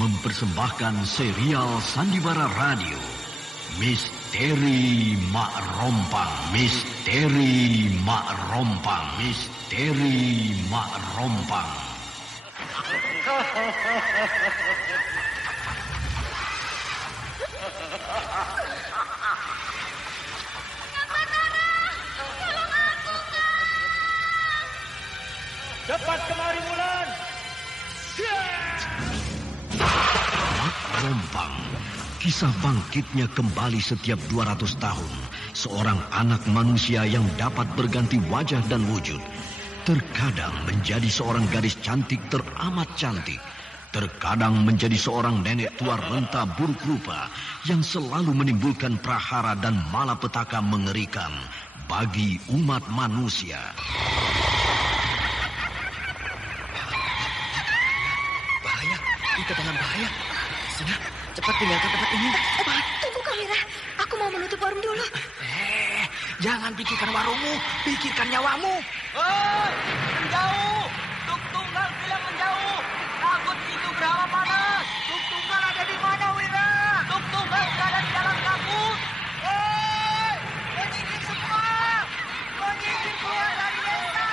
mempersembahkan serial Sandiwara Radio Misteri Mak Rompang. Misteri Mak Rompang. Misteri Mak Rompang. Cepat kemari, Wulan. Mak Rompang. Kisah bangkitnya kembali setiap 200 tahun. Seorang anak manusia yang dapat berganti wajah dan wujud. Terkadang menjadi seorang gadis cantik teramat cantik. Terkadang menjadi seorang nenek tua renta buruk rupa yang selalu menimbulkan prahara dan malapetaka mengerikan bagi umat manusia. Bahaya, kita dalam bahaya. Sudah, cepat tinggalkan tempat ini. Cepat. Tunggu, Kamera. Aku mau menutup warung dulu. Jangan pikirkan warungmu, pikirkan nyawamu. Menjauh! Tuk Tunggal bilang menjauh. Takut itu gerawa panas. Tuk Tunggal ada di mana, Wira? Tuk Tunggal berada di dalam kabut. Penyisir semua! Penyisir keluar dari desa!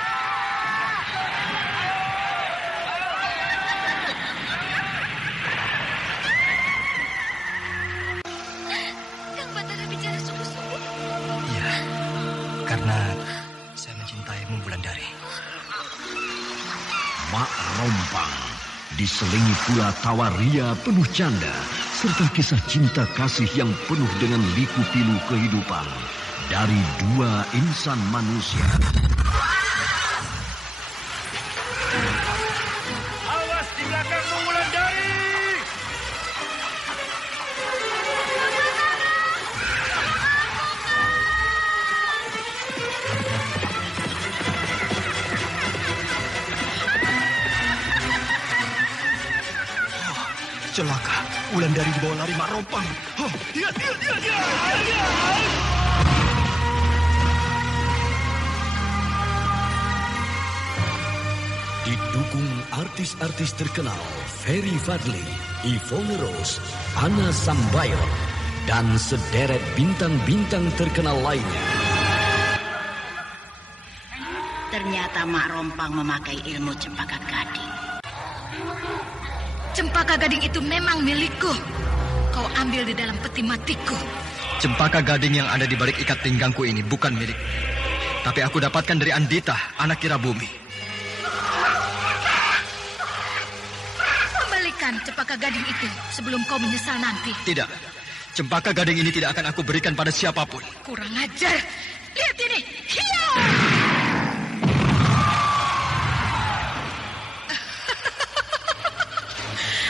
Kang Batara bicara sungguh-sungguh. Iya, karena saya mencintaimu, Wulandari. Mak Rompang diselingi pula tawa ria penuh canda serta kisah cinta kasih yang penuh dengan liku-pilu kehidupan dari dua insan manusia. Awas di belakangmu, Wulandari! Celaka, Wulandari dibawa lari Mak Rompang. Dia. Didukung artis-artis terkenal Ferry Fadli, Yvonne Rose, Anna Sambayot, dan sederet bintang-bintang terkenal lainnya. Ternyata Mak Rompang memakai ilmu Cempaka Gading. Cempaka Gading itu memang milikku. Kau ambil di dalam peti matiku. Cempaka Gading yang ada di balik ikat pinggangku ini bukan milik. Tapi aku dapatkan dari Andita, anak Kirabumi. Kembalikan Cempaka Gading itu sebelum kau menyesal nanti. Tidak, Cempaka Gading ini tidak akan aku berikan pada siapapun. Kurang ajar. Lihat ini. Hiya!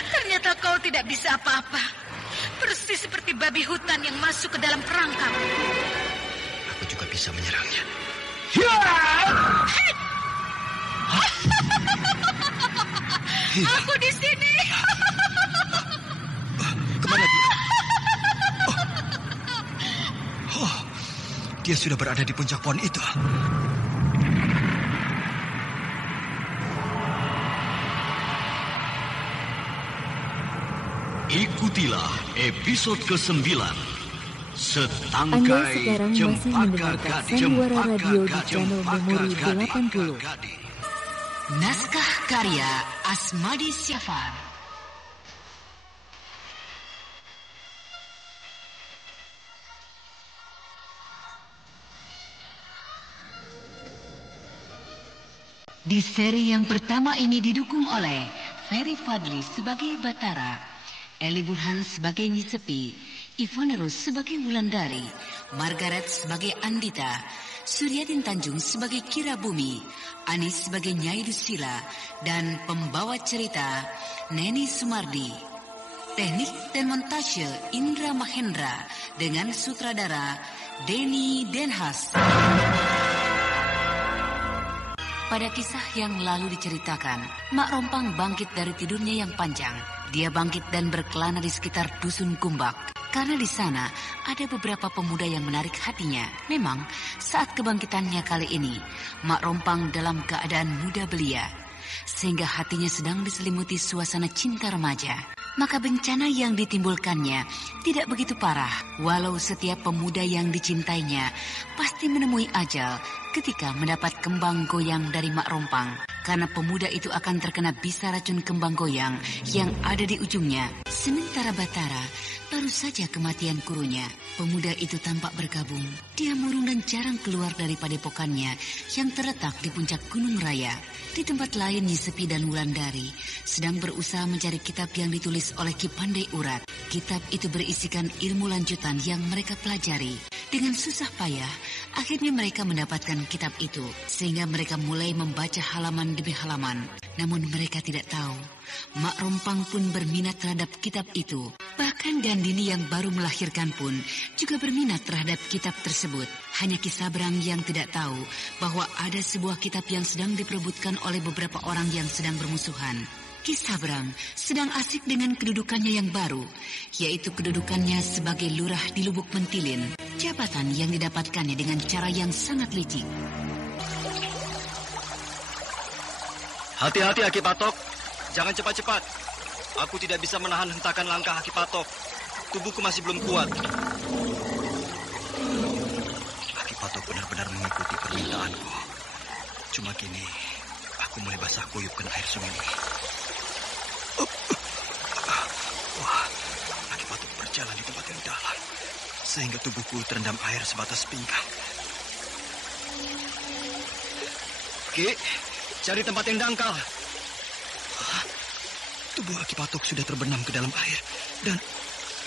Ternyata kau tidak bisa apa-apa. Persis seperti babi hutan yang masuk ke dalam perangkap. Aku juga bisa menyerangnya. Aku di sini. Kemana dia? Dia sudah berada di puncak pohon itu. Ikutilah episode ke-9. Anda Setangkai sekarang masih Cempaka mendengarkan Gading. Sandiwara Radio di Cempaka channel Memori Gading. 80. Naskah karya Asmadi Syafar. Di seri yang pertama ini didukung oleh Ferry Fadli sebagai Batara, Eli Burhan sebagai Nyi Sepi, Yvonne Rose sebagai Wulandari, Margaret sebagai Andita, Suryatin Tanjung sebagai Kirabumi, Anis sebagai Nyai Dusila, dan pembawa cerita Neni Sumardi. Teknik dan montase Indra Mahendra dengan sutradara Denny Denhas. Pada kisah yang lalu diceritakan, Mak Rompang bangkit dari tidurnya yang panjang. Dia bangkit dan berkelana di sekitar dusun Kumbak. Karena di sana ada beberapa pemuda yang menarik hatinya. Memang saat kebangkitannya kali ini, Mak Rompang dalam keadaan muda belia. Sehingga hatinya sedang diselimuti suasana cinta remaja. maka bencana yang ditimbulkannya tidak begitu parah. Walau setiap pemuda yang dicintainya pasti menemui ajal ketika mendapat kembang goyang dari Mak Rompang. Karena pemuda itu akan terkena bisa racun kembang goyang yang ada di ujungnya. Sementara Batara baru saja kematian kurunya. Pemuda itu tampak berkabung. Dia murung dan jarang keluar dari padepokannya yang terletak di puncak Gunung Raya. Di tempat lain Nyi Sepi dan Wulandari sedang berusaha mencari kitab yang ditulis oleh Ki Pandai Urat. Kitab itu berisikan ilmu lanjutan yang mereka pelajari. Dengan susah payah, akhirnya mereka mendapatkan kitab itu, sehingga mereka mulai membaca halaman demi halaman. Namun mereka tidak tahu, Mak Rompang pun berminat terhadap kitab itu. Bahkan Gandini yang baru melahirkan pun juga berminat terhadap kitab tersebut. Hanya Ki Sabrang yang tidak tahu bahwa ada sebuah kitab yang sedang diperebutkan oleh beberapa orang yang sedang bermusuhan. Ki Sabrang sedang asik dengan kedudukannya yang baru, yaitu kedudukannya sebagai lurah di Lubuk Mentilin. Jabatan yang didapatkannya dengan cara yang sangat licik. Hati-hati Aki Patok, jangan cepat-cepat. Aku tidak bisa menahan hentakan langkah Aki Patok. Tubuhku masih belum kuat. Aki Patok benar-benar mengikuti permintaanku. Cuma kini aku mulai basah kuyup kena air sungai ini. Wah, Aki Patok berjalan di tempat yang dalam, sehingga tubuhku terendam air sebatas pinggang. Ki, cari tempat yang dangkal. Tubuh Aki Patok sudah terbenam ke dalam air,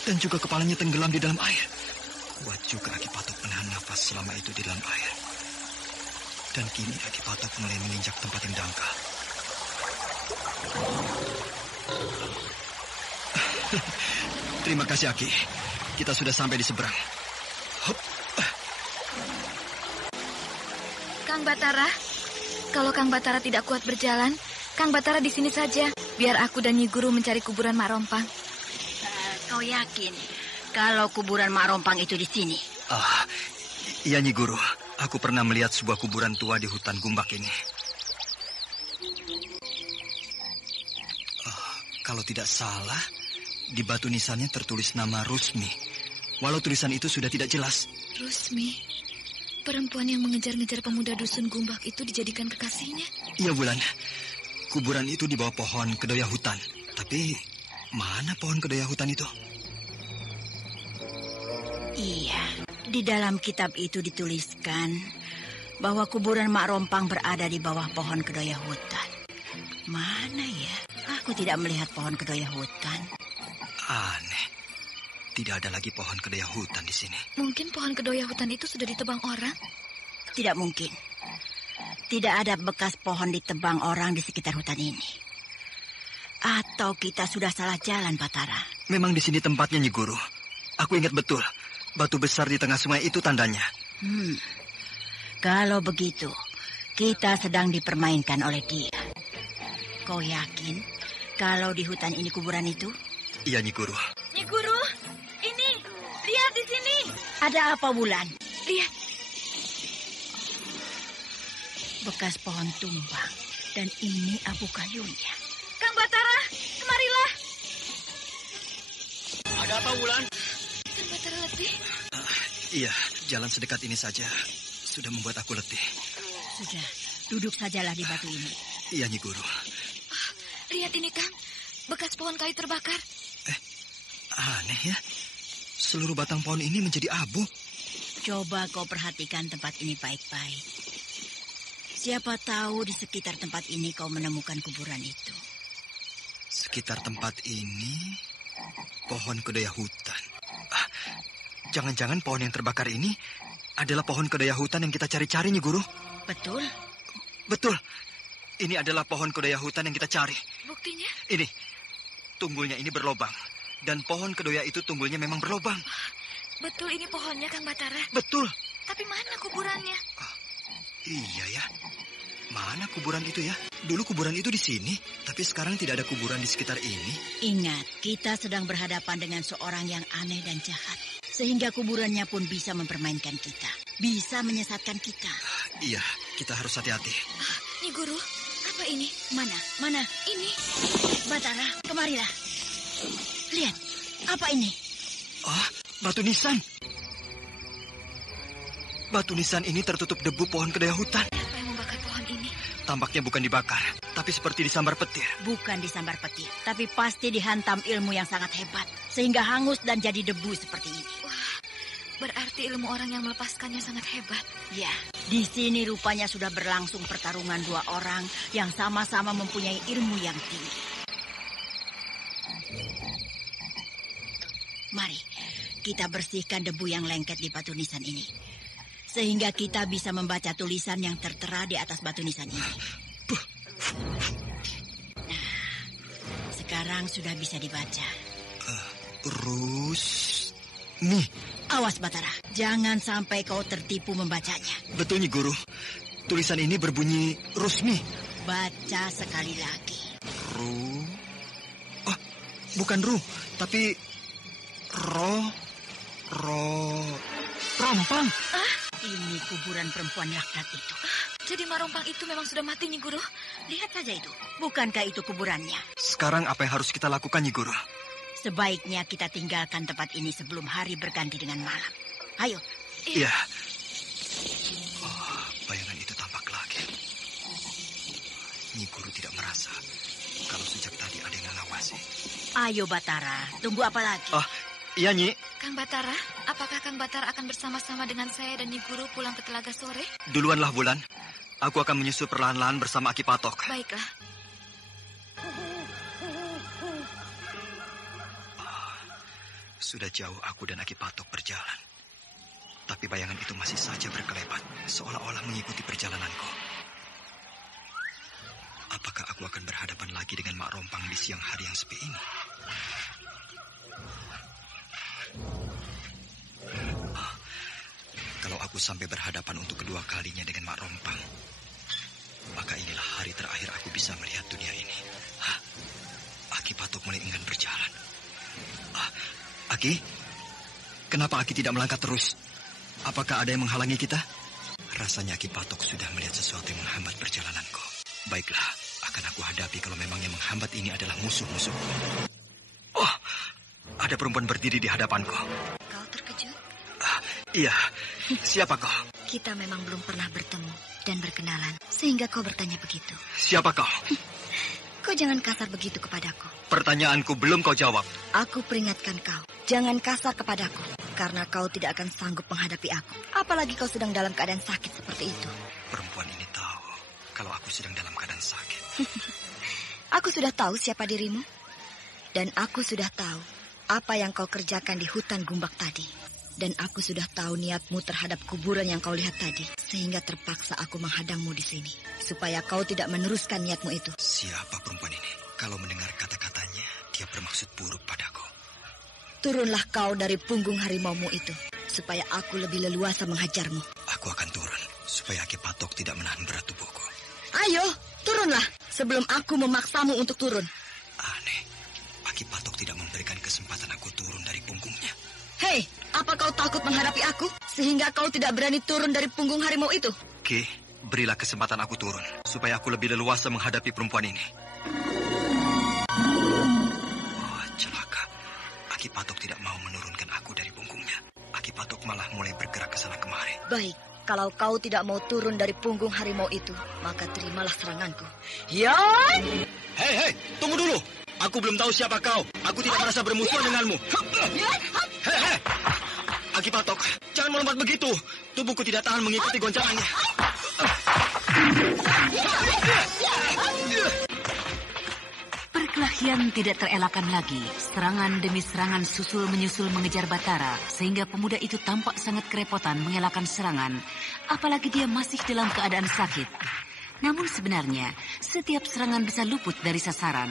dan juga kepalanya tenggelam di dalam air. Kuat juga Aki Patok menahan nafas selama itu di dalam air. Dan kini Aki Patok mulai menginjak tempat yang dangkal. Terima kasih Aki, kita sudah sampai di seberang. Hop. Kang Batara, kalau Kang Batara tidak kuat berjalan, Kang Batara di sini saja. Biar aku dan Nyi Guru mencari kuburan Mak Rompang. Kau yakin kalau kuburan Mak Rompang itu di sini? Iya Nyi Guru, aku pernah melihat sebuah kuburan tua di hutan Gumbak ini. Kalau tidak salah, di batu nisannya tertulis nama Rusmi. Walau tulisan itu sudah tidak jelas. Rusmi? Perempuan yang mengejar-ngejar pemuda dusun Gumbak itu dijadikan kekasihnya? Iya Bulan. Kuburan itu di bawah pohon kedoya hutan. Tapi mana pohon kedoya hutan itu? Iya, di dalam kitab itu dituliskan bahwa kuburan Mak Rompang berada di bawah pohon kedoya hutan. Mana ya? Aku tidak melihat pohon kedoya hutan. Aneh. Tidak ada lagi pohon kedoya hutan di sini. Mungkin pohon kedoya hutan itu sudah ditebang orang? Tidak mungkin. Tidak ada bekas pohon ditebang orang di sekitar hutan ini. Atau kita sudah salah jalan, Batara? Memang di sini tempatnya, Nyi Guru. Aku ingat betul. Batu besar di tengah sungai itu tandanya. Kalau begitu, kita sedang dipermainkan oleh dia. Kau yakin kalau di hutan ini kuburan itu? Iya, Nyi Guru. Nyi Guru, ini, lihat di sini. Ada apa, Bulan? Lihat. Bekas pohon tumbang, dan ini abu kayunya. Kang Batara, kemarilah. Ada apa, Wulan? Kang Batara letih. Iya, jalan sedekat ini saja sudah membuat aku letih. Sudah, duduk sajalah di batu ini. Iya, Nyi Guru. Lihat ini, Kang. Bekas pohon kayu terbakar. Aneh ya. Seluruh batang pohon ini menjadi abu. Coba kau perhatikan tempat ini baik-baik. Siapa tahu di sekitar tempat ini kau menemukan kuburan itu. Sekitar tempat ini, pohon kedoya hutan. Jangan-jangan pohon yang terbakar ini adalah pohon kedoya hutan yang kita cari-cari, Nyi Guru. Betul? Betul. Ini adalah pohon kedoya hutan yang kita cari. Buktinya? Ini, tunggulnya ini berlobang. Dan pohon kedoya itu tunggulnya memang berlobang. Betul ini pohonnya, Kang Batara. Betul. Tapi mana kuburannya? Iya ya. Mana kuburan itu ya? Dulu kuburan itu di sini, tapi sekarang tidak ada kuburan di sekitar ini. Ingat, kita sedang berhadapan dengan seorang yang aneh dan jahat. Sehingga kuburannya pun bisa mempermainkan kita. Bisa menyesatkan kita. Iya, kita harus hati-hati. Nyi Guru, apa ini? Mana? Ini. Batara, kemarilah. Lihat, apa ini? Ah, batu nisan. Batu nisan ini tertutup debu pohon kedaya hutan. Siapa yang membakar pohon ini? Tampaknya bukan dibakar, tapi seperti disambar petir. Bukan disambar petir, tapi pasti dihantam ilmu yang sangat hebat. Sehingga hangus dan jadi debu seperti ini. Wah, berarti ilmu orang yang melepaskannya sangat hebat. Ya, di sini rupanya sudah berlangsung pertarungan dua orang yang sama-sama mempunyai ilmu yang tinggi. Mari, kita bersihkan debu yang lengket di batu nisan ini. Sehingga kita bisa membaca tulisan yang tertera di atas batu nisan ini. Nah, sekarang sudah bisa dibaca. Rusmi. Awas Batara, jangan sampai kau tertipu membacanya. Betul, Nyi Guru. Tulisan ini berbunyi Rusmi. Baca sekali lagi. Oh, bukan Ru, tapi Rompang. Ini kuburan perempuan laknat itu. Jadi Marompang itu memang sudah mati, Nyi Guru? Lihat saja itu. Bukankah itu kuburannya? Sekarang apa yang harus kita lakukan, Nyi Guru? Sebaiknya kita tinggalkan tempat ini sebelum hari berganti dengan malam. Ayo. Iya. Oh, bayangan itu tampak lagi. Nyi Guru tidak merasa kalau sejak tadi ada yang mengawasi. Ayo Batara, tunggu apa lagi? Oh, iya Nyi. Kang Batara, apakah Kang Batara akan bersama-sama dengan saya dan Nyi Guru pulang ke Telaga sore? Duluanlah Bulan. Aku akan menyusul perlahan-lahan bersama Aki Patok. Baiklah. Sudah jauh aku dan Aki Patok berjalan. Tapi bayangan itu masih saja berkelebat, seolah-olah mengikuti perjalananku. Apakah aku akan berhadapan lagi dengan Mak Rompang di siang hari yang sepi ini? Kalau aku sampai berhadapan untuk kedua kalinya dengan Mak Rompang, maka inilah hari terakhir aku bisa melihat dunia ini. Aki Patok mulai enggan berjalan. Aki, kenapa Aki tidak melangkah terus? Apakah ada yang menghalangi kita? Rasanya Aki Patok sudah melihat sesuatu yang menghambat perjalananku. Baiklah, akan aku hadapi kalau memang yang menghambat ini adalah musuh-musuhku. Oh, ada perempuan berdiri di hadapanku. Kau terkejut? Iya, siapa kau? Kita memang belum pernah bertemu dan berkenalan, sehingga kau bertanya begitu. Siapa kau? Kau jangan kasar begitu kepadaku. Pertanyaanku belum kau jawab. Aku peringatkan kau, jangan kasar kepadaku, karena kau tidak akan sanggup menghadapi aku. Apalagi kau sedang dalam keadaan sakit seperti itu. Perempuan ini tahu kalau aku sedang dalam keadaan sakit. Aku sudah tahu siapa dirimu, dan aku sudah tahu apa yang kau kerjakan di hutan Gumbak tadi. Dan aku sudah tahu niatmu terhadap kuburan yang kau lihat tadi, sehingga terpaksa aku menghadangmu di sini, supaya kau tidak meneruskan niatmu itu. Siapa perempuan ini? Kalau mendengar kata-katanya, dia bermaksud buruk padaku. Turunlah kau dari punggung harimaumu itu, supaya aku lebih leluasa menghajarmu. Aku akan turun, supaya Aki Patok tidak menahan berat tubuhku. Ayo, turunlah, sebelum aku memaksamu untuk turun. Aneh, Aki Patok tidak memberikan kesempatan aku turun dari punggungnya. Hei, apa kau takut menghadapi aku, sehingga kau tidak berani turun dari punggung harimau itu? Ki, berilah kesempatan aku turun, supaya aku lebih leluasa menghadapi perempuan ini. Oh, celaka. Aki Patok tidak mau menurunkan aku dari punggungnya. Aki Patok malah mulai bergerak ke sana kemari. Baik, kalau kau tidak mau turun dari punggung harimau itu, maka terimalah seranganku. Ya! Hei, tunggu dulu. Aku belum tahu siapa kau. Aku tidak merasa bermusuhan denganmu. Hei, Aki Patok, jangan melompat begitu. Tubuhku tidak tahan mengikuti goncangannya. Perkelahian tidak terelakkan lagi. Serangan demi serangan susul menyusul mengejar Batara, sehingga pemuda itu tampak sangat kerepotan mengelakkan serangan, apalagi dia masih dalam keadaan sakit. Namun sebenarnya, setiap serangan bisa luput dari sasaran.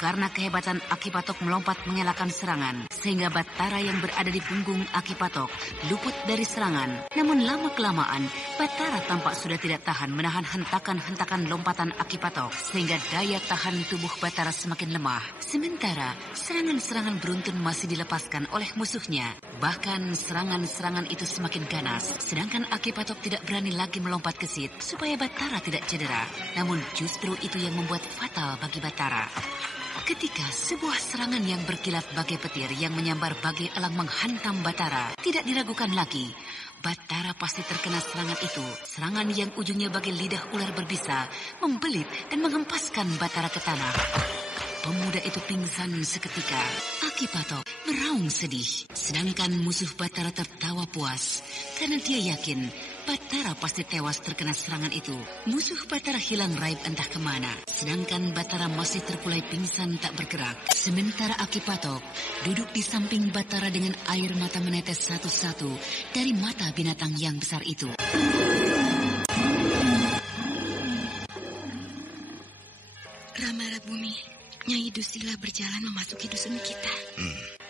Karena kehebatan Aki Patok melompat mengelakkan serangan, sehingga Batara yang berada di punggung Aki Patok luput dari serangan. Namun lama-kelamaan, Batara tampak sudah tidak tahan menahan hentakan-hentakan lompatan Aki Patok, sehingga daya tahan tubuh Batara semakin lemah. Sementara, serangan-serangan beruntun masih dilepaskan oleh musuhnya. Bahkan serangan-serangan itu semakin ganas, sedangkan Aki Patok tidak berani lagi melompat ke sit supaya Batara tidak cedera. Namun justru itu yang membuat fatal bagi Batara. Ketika sebuah serangan yang berkilat bagai petir yang menyambar bagai elang menghantam Batara, tidak diragukan lagi. Batara pasti terkena serangan itu. Serangan yang ujungnya bagai lidah ular berbisa, membelit dan menghempaskan Batara ke tanah. Pemuda itu pingsan seketika. Aki Patok meraung sedih. Sedangkan musuh Batara tertawa puas. Karena dia yakin Batara pasti tewas terkena serangan itu. Musuh Batara hilang raib entah kemana. Sedangkan Batara masih terkulai pingsan tak bergerak. Sementara Aki Patok duduk di samping Batara dengan air mata menetes satu-satu dari mata binatang yang besar itu. Rama Rabumi, Nyai Dusila berjalan memasuki dusun kita.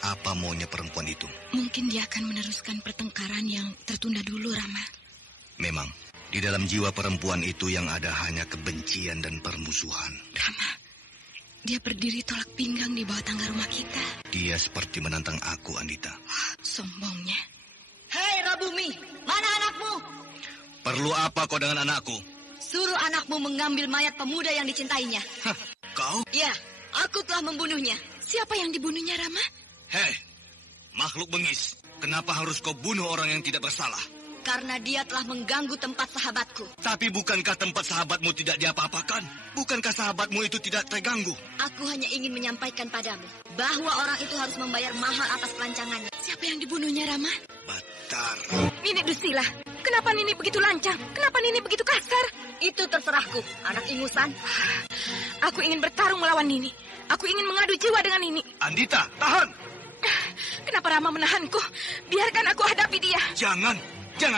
Apa maunya perempuan itu? Mungkin dia akan meneruskan pertengkaran yang tertunda dulu, Rama. Memang, di dalam jiwa perempuan itu yang ada hanya kebencian dan permusuhan. Rama, dia berdiri tolak pinggang di bawah tangga rumah kita. Dia seperti menantang aku, Andita. Sombongnya. Hei Rabumi, mana anakmu? Perlu apa kau dengan anakku? Suruh anakmu mengambil mayat pemuda yang dicintainya. Hah, kau? Ya, aku telah membunuhnya. Siapa yang dibunuhnya, Rama? Hei, makhluk bengis. Kenapa harus kau bunuh orang yang tidak bersalah? Karena dia telah mengganggu tempat sahabatku. Tapi bukankah tempat sahabatmu tidak diapa-apakan? Bukankah sahabatmu itu tidak terganggu? Aku hanya ingin menyampaikan padamu bahwa orang itu harus membayar mahal atas pelancangannya. Siapa yang dibunuhnya, Rama? Batara. Nini Dusila. Kenapa Nini begitu lancang? Kenapa Nini begitu kasar? Itu terserahku, anak ingusan. Aku ingin bertarung melawan Nini. Aku ingin mengadu jiwa dengan Nini. Andita, tahan! Kenapa Rama menahanku? Biarkan aku hadapi dia. Jangan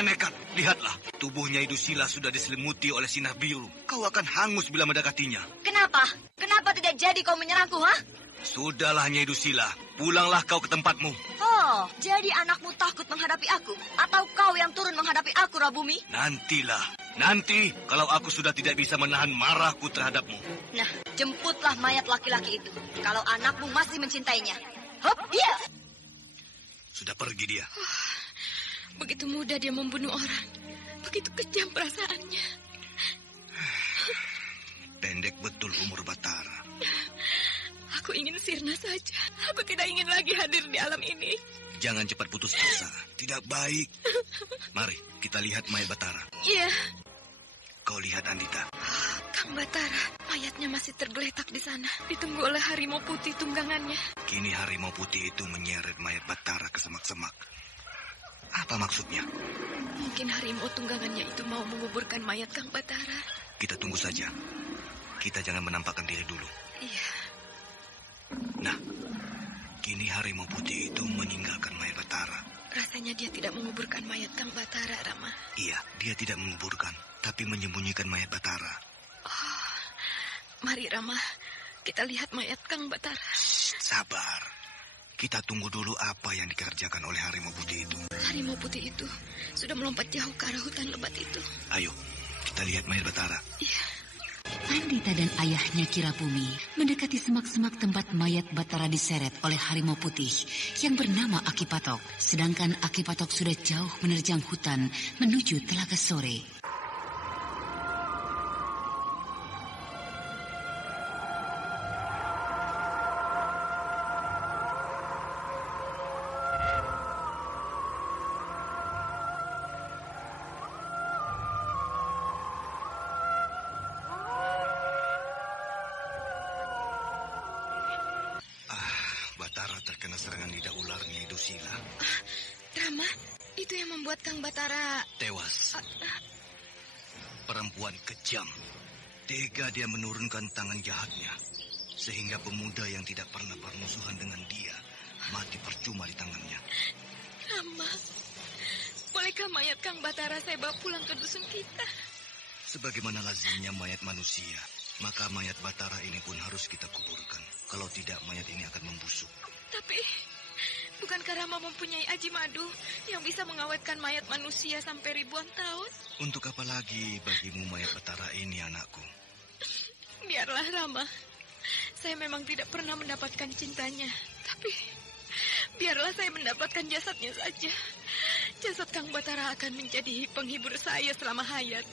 nekat. Lihatlah, tubuhnya Dusila sudah diselimuti oleh sinar biru. Kau akan hangus bila mendekatinya. Kenapa? Kenapa tidak jadi kau menyerangku, ha? Sudahlah, Nyai Dusila. Pulanglah kau ke tempatmu. Oh, jadi anakmu takut menghadapi aku? Atau kau yang turun menghadapi aku, Rabumi? Nanti, kalau aku sudah tidak bisa menahan marahku terhadapmu. Nah, jemputlah mayat laki-laki itu. Kalau anakmu masih mencintainya. Hop, dia! Sudah pergi dia. Begitu mudah dia membunuh orang. Begitu kejam perasaannya. Pendek betul umur Batara. Aku ingin sirna saja. Aku tidak ingin lagi hadir di alam ini. Jangan cepat putus asa. Tidak baik. Mari, kita lihat mayat Batara. Iya. Kau lihat, Andita. Kang Batara, mayatnya masih tergeletak di sana. Ditunggu oleh harimau putih tunggangannya. Kini harimau putih itu menyeret mayat Batara ke semak-semak. Apa maksudnya? Mungkin harimau tunggangannya itu mau menguburkan mayat Kang Batara. Kita tunggu saja. Kita jangan menampakkan diri dulu. Iya. Nah, kini harimau putih itu meninggalkan mayat Batara. Rasanya dia tidak menguburkan mayat Kang Batara, Rama. Iya, dia tidak menguburkan, tapi menyembunyikan mayat Batara. Oh, mari Rama, kita lihat mayat Kang Batara. Sabar. Kita tunggu dulu apa yang dikerjakan oleh harimau putih itu. Harimau putih itu sudah melompat jauh ke arah hutan lebat itu. Ayo, kita lihat mayat Batara. Iya. Andita dan ayahnya Kirabumi mendekati semak-semak tempat mayat Batara diseret oleh harimau putih yang bernama Aki Patok. Sedangkan Aki Patok sudah jauh menerjang hutan menuju Telaga Sore. Batara terkena serangan lidah ularnya Dusila. Rama, itu yang membuat Kang Batara tewas. Perempuan kejam. Tega dia menurunkan tangan jahatnya. Sehingga pemuda yang tidak pernah bermusuhan dengan dia mati percuma di tangannya. Rama, bolehkah mayat Kang Batara saya bawa pulang ke dusun kita? Sebagaimana lazimnya mayat manusia, maka mayat Batara ini pun harus kita kuburkan. Kalau tidak, mayat ini akan membusuk. Tapi, bukankah Rama mempunyai aji madu yang bisa mengawetkan mayat manusia sampai ribuan tahun? Untuk apa lagi bagimu mayat Batara ini, anakku? Biarlah Rama. Saya memang tidak pernah mendapatkan cintanya. Tapi, biarlah saya mendapatkan jasadnya saja. Jasad Kang Batara akan menjadi penghibur saya selama hayat.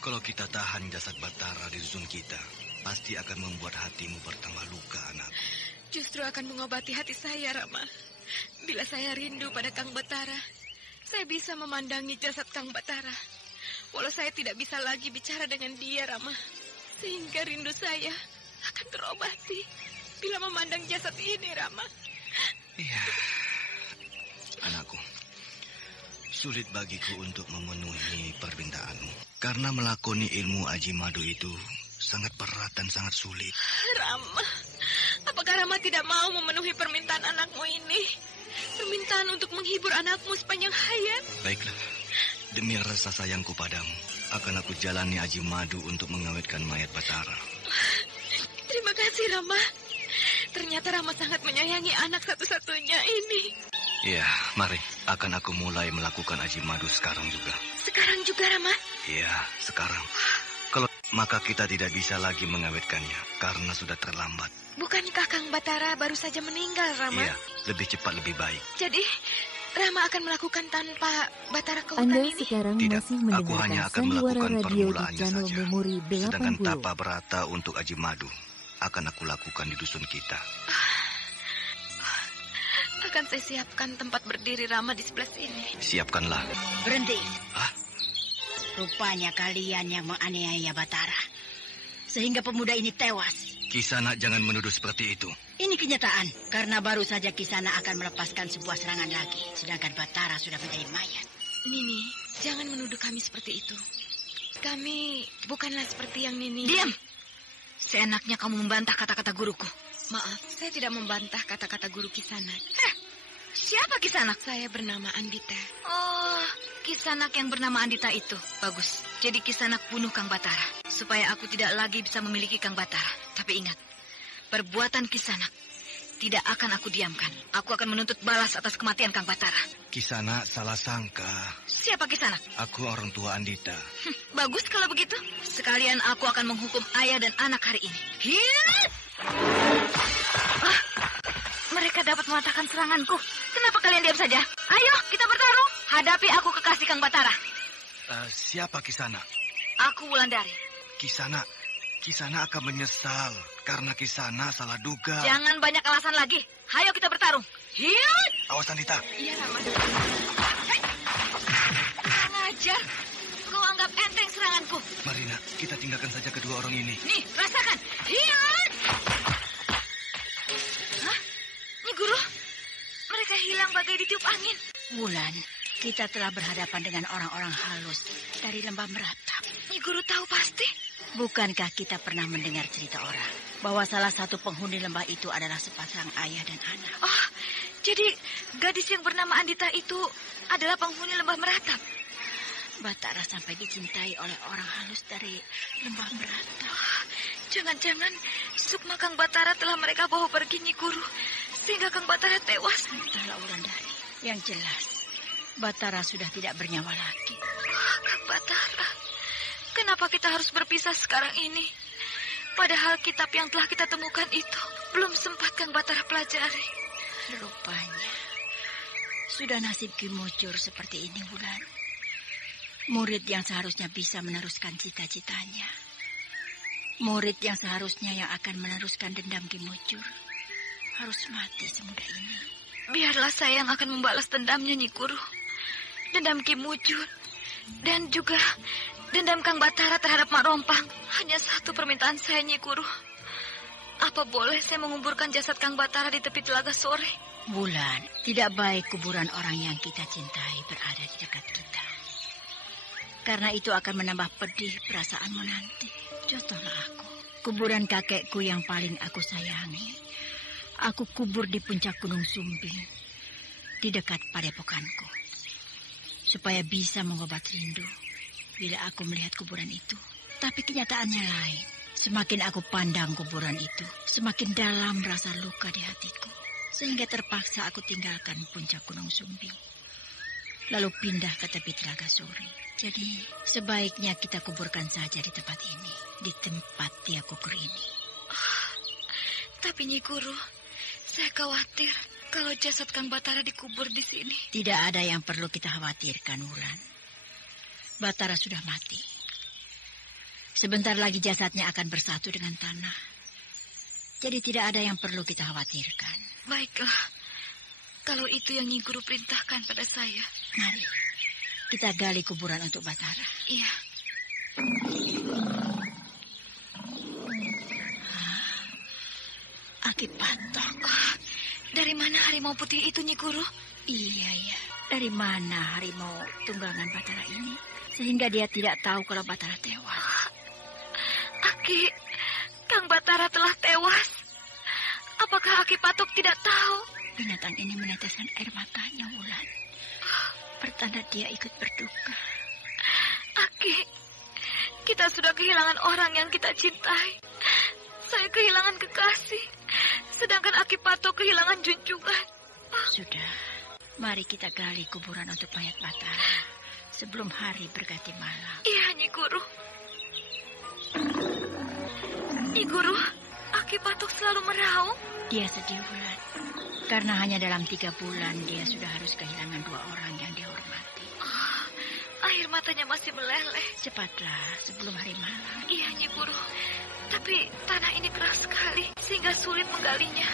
Kalau kita tahan jasad Batara di dusun kita, pasti akan membuat hatimu bertambah luka, anak. Justru akan mengobati hati saya, Rama. Bila saya rindu pada Kang Batara, saya bisa memandangi jasad Kang Batara. Walau saya tidak bisa lagi bicara dengan dia, Rama. Sehingga rindu saya akan terobati bila memandang jasad ini, Rama. Iya, anakku. Sulit bagiku untuk memenuhi permintaanmu. Karena melakoni ilmu Aji Madu itu sangat berat dan sangat sulit. Rama, apakah Rama tidak mau memenuhi permintaan anakmu ini? Permintaan untuk menghibur anakmu sepanjang hayat? Baiklah, demi rasa sayangku padamu, akan aku jalani Aji Madu untuk mengawetkan mayat Batara. Terima kasih, Rama. Ternyata Rama sangat menyayangi anak satu-satunya ini. Ya, mari. Akan aku mulai melakukan Aji Madu sekarang juga. Sekarang juga, Rama? Ya, sekarang. Kalau maka kita tidak bisa lagi mengawetkannya karena sudah terlambat. Bukankah Kang Batara baru saja meninggal, Rama? Iya, lebih cepat lebih baik. Jadi, Rama akan melakukan tanpa Batara ke hutan Anda ini? sekarang Tidak, masih aku mendengarkan hanya akan Sandiwara melakukan Radio di permulaannya channel saja. Memori 80. Sedangkan tapa berata untuk Aji Madu akan aku lakukan di dusun kita. Akan saya siapkan tempat berdiri Rama di sebelah sini. Siapkanlah. Berhenti. Hah? Rupanya kalian yang menganiaya Batara. Sehingga pemuda ini tewas. Kisana jangan menuduh seperti itu. Ini kenyataan. Karena baru saja Kisana akan melepaskan sebuah serangan lagi. Sedangkan Batara sudah menjadi mayat. Nini, jangan menuduh kami seperti itu. Kami bukanlah seperti yang Nini... Diam! Seenaknya kamu membantah kata-kata guruku. Maaf, saya tidak membantah kata-kata guru Kisanak. Siapa Kisanak? Saya bernama Andita. Oh, Kisanak yang bernama Andita itu. Bagus. Jadi Kisanak bunuh Kang Batara. Supaya aku tidak lagi bisa memiliki Kang Batara. Tapi ingat, perbuatan Kisanak tidak akan aku diamkan. Aku akan menuntut balas atas kematian Kang Batara. Kisana salah sangka. Siapa Kisanak? Aku orang tua Andita. Bagus kalau begitu. Sekalian aku akan menghukum ayah dan anak hari ini. Hiat! Mereka dapat mematahkan seranganku. Kenapa kalian diam saja? Ayo, kita bertarung. Hadapi aku kekasih Kang Batara. Siapa Kisana? Aku Wulandari. Kisana akan menyesal karena Kisana salah duga. Jangan banyak alasan lagi. Ayo kita bertarung. Hiat! Awas Andita. Iya, Rama. Kurang ajar. Kau anggap enteng seranganku. Marina, kita tinggalkan saja kedua orang ini. Nih, rasakan. Hiat! Hah? Nyi Guru? Mereka hilang bagai ditiup angin. Wulan, kita telah berhadapan dengan orang-orang halus dari lembah Meratap. Nyi Guru tahu pasti. Bukankah kita pernah mendengar cerita orang bahwa salah satu penghuni lembah itu adalah sepasang ayah dan anak? Oh, jadi gadis yang bernama Andita itu adalah penghuni lembah Meratap. Batara sampai dicintai oleh orang halus dari lembah Meratap. Jangan-jangan sukma Kang Batara telah mereka bawa pergi, Nyi Guru, sehingga Kang Batara tewas. Entahlah Wulandari. Yang jelas, Batara sudah tidak bernyawa lagi. Kang Batara, kenapa kita harus berpisah sekarang ini? Padahal kitab yang telah kita temukan itu belum sempat Kang Batara pelajari. Rupanya sudah nasib Ki Mujur seperti ini, Wulan. Murid yang seharusnya bisa meneruskan cita-citanya. Murid yang seharusnya yang akan meneruskan dendam Ki Mujur harus mati semudah ini. Biarlah saya yang akan membalas dendamnya, Nyi Guru. Dendam Ki Mujur dan juga dendam Kang Batara terhadap Mak Rompang. Hanya satu permintaan saya, Nyi Guru. Apa boleh saya menguburkan jasad Kang Batara di tepi telaga sore? Wulan, tidak baik kuburan orang yang kita cintai berada di dekat kita. Karena itu akan menambah pedih perasaanmu nanti. Contohlah aku. Kuburan kakekku yang paling aku sayangi. Aku kubur di puncak Gunung Sumbing. Di dekat padepokanku. Supaya bisa mengobati rindu bila aku melihat kuburan itu. Tapi kenyataannya lain. Semakin aku pandang kuburan itu, semakin dalam rasa luka di hatiku. Sehingga terpaksa aku tinggalkan puncak Gunung Sumbing. Lalu pindah ke tepi Telaga Suri. Jadi sebaiknya kita kuburkan saja di tempat ini. Di tempat dia gugur ini. Tapi Nyi Guru, saya khawatir kalau jasad Kang Batara dikubur di sini. Tidak ada yang perlu kita khawatirkan, Wulan. Batara sudah mati. Sebentar lagi jasadnya akan bersatu dengan tanah. Jadi tidak ada yang perlu kita khawatirkan. Baiklah, kalau itu yang Nyi Guru perintahkan pada saya. Mari, kita gali kuburan untuk Batara. Iya. Aki Patok. Dari mana harimau putih itu, Nyi Guru? Iya. Dari mana harimau tunggangan Batara ini? Sehingga dia tidak tahu kalau Batara tewas. Aki, Kang Batara telah tewas. Apakah Aki Patok tidak tahu? Binatang ini meneteskan air matanya, Wulan. Pertanda dia ikut berduka. Aki, kita sudah kehilangan orang yang kita cintai. Saya kehilangan kekasih. Sedangkan Aki Patok kehilangan junjungan. Sudah, mari kita gali kuburan untuk mayat Batara sebelum hari berganti malam. Iya, Nyi Guru. Nyi Guru, Aki Patok selalu meraung. Dia sedih, Wulan. Karena hanya dalam 3 bulan dia sudah harus kehilangan 2 orang yang dihormati. Air matanya masih meleleh. Cepatlah, sebelum hari malam. Iya, Nyi Guru. Tapi tanah ini keras sekali, sehingga sulit menggalinya.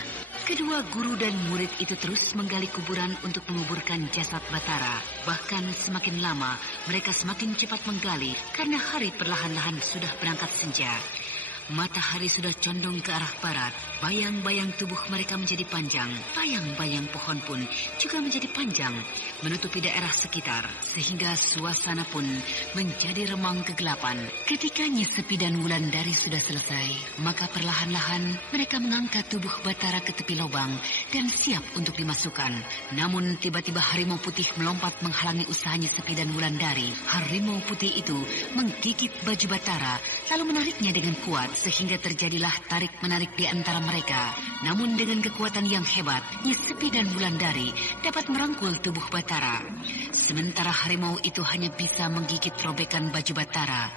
Kedua guru dan murid itu terus menggali kuburan untuk menguburkan jasad Batara. Bahkan semakin lama, mereka semakin cepat menggali karena hari perlahan-lahan sudah berangkat senja. Matahari sudah condong ke arah barat. Bayang-bayang tubuh mereka menjadi panjang. Bayang-bayang pohon pun juga menjadi panjang, menutupi daerah sekitar, sehingga suasana pun menjadi remang kegelapan. Ketika Nyi Sepi dan Wulandari sudah selesai, maka perlahan-lahan mereka mengangkat tubuh Batara ke tepi lubang dan siap untuk dimasukkan. Namun tiba-tiba harimau putih melompat menghalangi usaha Nyi Sepi dan Wulandari. Harimau putih itu menggigit baju Batara, lalu menariknya dengan kuat, sehingga terjadilah tarik-menarik di antara mereka. Namun dengan kekuatan yang hebat, Nyi Sepi dan Wulandari dapat merangkul tubuh Batara. Sementara harimau itu hanya bisa menggigit robekan baju Batara.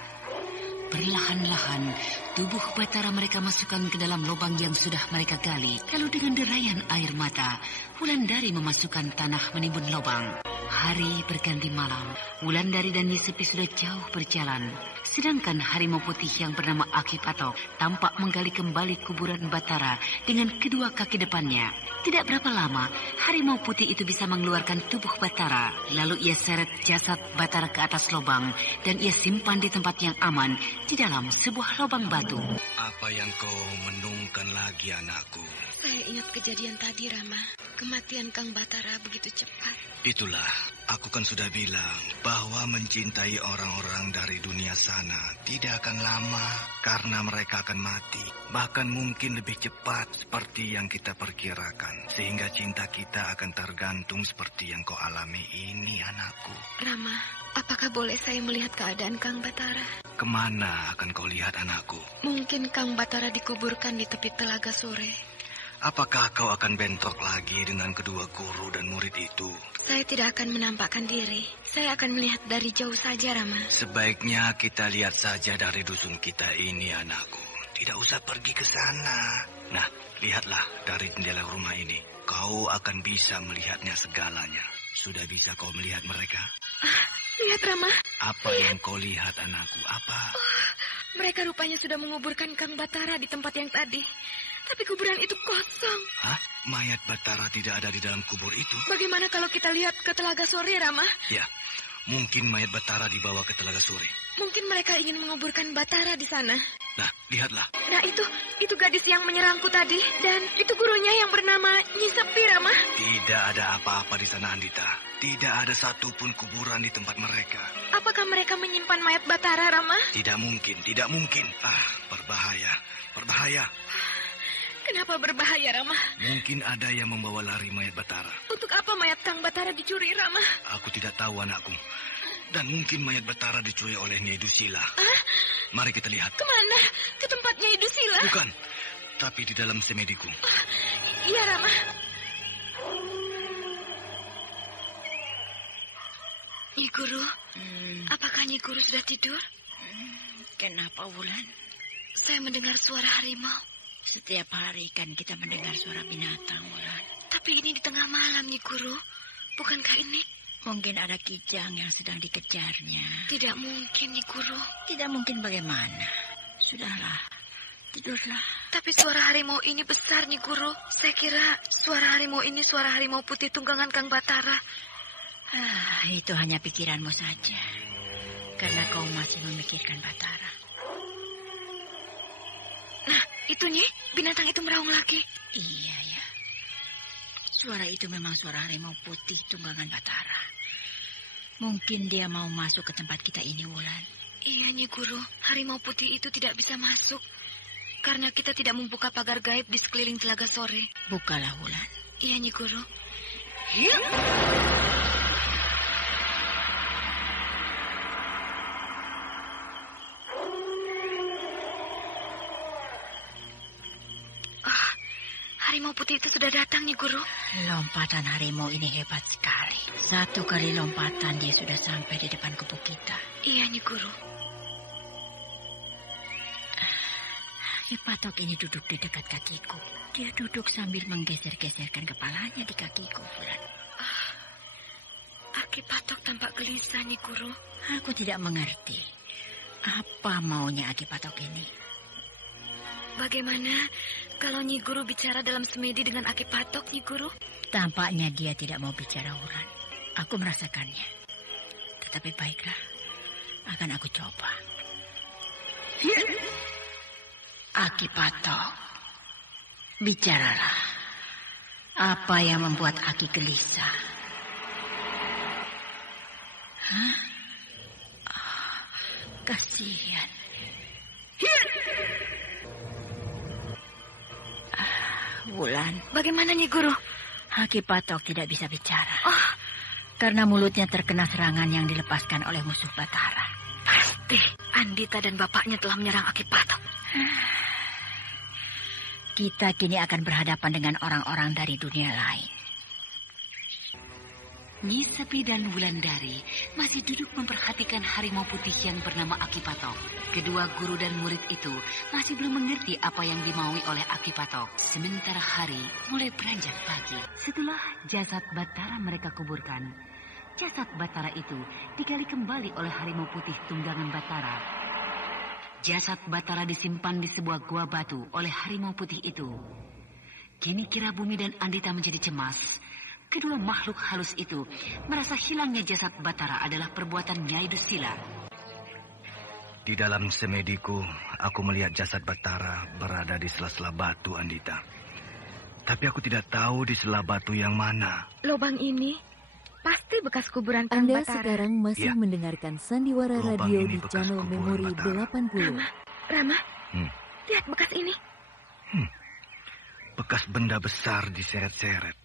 Perlahan-lahan, tubuh Batara mereka masukkan ke dalam lubang yang sudah mereka gali. Lalu dengan derayan air mata, Wulandari memasukkan tanah menimbun lubang. Hari berganti malam. Wulandari dan Nyi Sepi sudah jauh berjalan. Sedangkan harimau putih yang bernama Aki Patok tampak menggali kembali kuburan Batara dengan kedua kaki depannya. Tidak berapa lama, harimau putih itu bisa mengeluarkan tubuh Batara. Lalu ia seret jasad Batara ke atas lubang dan ia simpan di tempat yang aman di dalam sebuah lubang batu. Apa yang kau menungkan lagi, anakku? Saya ingat kejadian tadi, Rama. Kematian Kang Batara begitu cepat. Itulah, aku kan sudah bilang bahwa mencintai orang-orang dari dunia sana tidak akan lama karena mereka akan mati. Bahkan mungkin lebih cepat seperti yang kita perkirakan. Sehingga cinta kita akan tergantung seperti yang kau alami ini, anakku. Rama, apakah boleh saya melihat keadaan Kang Batara? Kemana akan kau lihat, anakku? Mungkin Kang Batara dikuburkan di tepi telaga sore. Apakah kau akan bentrok lagi dengan kedua guru dan murid itu? Saya tidak akan menampakkan diri. Saya akan melihat dari jauh saja, Rama. Sebaiknya kita lihat saja dari dusun kita ini, anakku. Tidak usah pergi ke sana. Nah, lihatlah dari jendela rumah ini. Kau akan bisa melihatnya segalanya. Sudah bisa kau melihat mereka? Lihat, Rama. Apa yang kau lihat, anakku? Apa? Mereka rupanya sudah menguburkan Kang Batara di tempat yang tadi. Tapi kuburan itu kosong. Hah? Mayat Batara tidak ada di dalam kubur itu? Bagaimana kalau kita lihat ke Telaga Sore, Rama? Ya, mungkin mayat Batara dibawa ke Telaga Sore. Mungkin mereka ingin menguburkan Batara di sana. Nah, lihatlah. Nah, itu gadis yang menyerangku tadi. Dan itu gurunya yang bernama Nyi Sepi, Rama. Tidak ada apa-apa di sana, Andita. Tidak ada satupun kuburan di tempat mereka. Apakah mereka menyimpan mayat Batara, Rama? Tidak mungkin, tidak mungkin. Berbahaya, berbahaya. Kenapa berbahaya, Rama? Mungkin ada yang membawa lari mayat Batara. Untuk apa mayat Kang Batara dicuri, Rama? Aku tidak tahu, anakku. Dan mungkin mayat Batara dicuri oleh Nyai Dusila. Mari kita lihat. Kemana? Ke tempat Nyai Dusila? Bukan, tapi di dalam semediku. Iya, Rama. Nyi Guru, apakah Nyi Guru sudah tidur? Kenapa, Wulan? Saya mendengar suara harimau. Setiap hari kan kita mendengar suara binatang, Wulan. Tapi ini di tengah malam, Nyi Guru. Bukankah ini? Mungkin ada kijang yang sedang dikejarnya. Tidak mungkin, Nyi Guru. Tidak mungkin bagaimana? Sudahlah, tidurlah. Tapi suara harimau ini besar, Nyi Guru. Saya kira suara harimau ini suara harimau putih tunggangan Kang Batara. Itu hanya pikiranmu saja. Karena kau masih memikirkan Batara. Nah, itu Nyi, binatang itu meraung lagi. Iya, ya. Suara itu memang suara harimau putih tunggangan Batara. Mungkin dia mau masuk ke tempat kita ini, Wulan. Iya, Nyi Guru. Harimau putih itu tidak bisa masuk. Karena kita tidak membuka pagar gaib di sekeliling Telaga Sore. Bukalah, Wulan. Iya, Nyi Guru. Harimau putih itu sudah datang, Nyi Guru. Lompatan harimau ini hebat sekali. Satu kali lompatan dia sudah sampai di depan kubu kita. Iya, Nyi Guru. Si patok ini duduk di dekat kakiku. Dia duduk sambil menggeser-geserkan kepalanya di kakiku, Wulan. Aki patok tampak gelisah, Nyi Guru. Aku tidak mengerti. Apa maunya Aki patok ini? Bagaimana kalau Nyi Guru bicara dalam semedi dengan Aki patok, Nyi Guru? Tampaknya dia tidak mau bicara, Wulan. Aku merasakannya. Tetapi baiklah, akan aku coba. Aki patok, bicaralah. Apa yang membuat Aki gelisah? Hah? Kasihan. Wulan. Bagaimana, Nyi Guru? Aki patok tidak bisa bicara. Karena mulutnya terkena serangan yang dilepaskan oleh musuh Batara. Pasti Andita dan bapaknya telah menyerang Aki patok. Kita kini akan berhadapan dengan orang-orang dari dunia lain. Nyi Sepi dan Wulandari masih duduk memperhatikan harimau putih yang bernama Aki Patok. Kedua guru dan murid itu masih belum mengerti apa yang dimaui oleh Aki Patok. Sementara hari mulai beranjak pagi. Setelah jasad Batara mereka kuburkan, jasad Batara itu digali kembali oleh harimau putih tunggangan Batara. Jasad Batara disimpan di sebuah gua batu oleh harimau putih itu. Kini Kira Bumi dan Andita menjadi cemas. Kedua makhluk halus itu merasa hilangnya jasad Batara adalah perbuatan Nyai Dusila. Di dalam semediku, aku melihat jasad Batara berada di sela-sela batu, Andita. Tapi aku tidak tahu di sela batu yang mana. Lubang ini pasti bekas kuburan Kang Anda Batara. sekarang masih mendengarkan Sandiwara Lubang Radio ini di bekas channel kuburan Memori Batara. 80. Rama, lihat bekas ini. Bekas benda besar diseret-seret.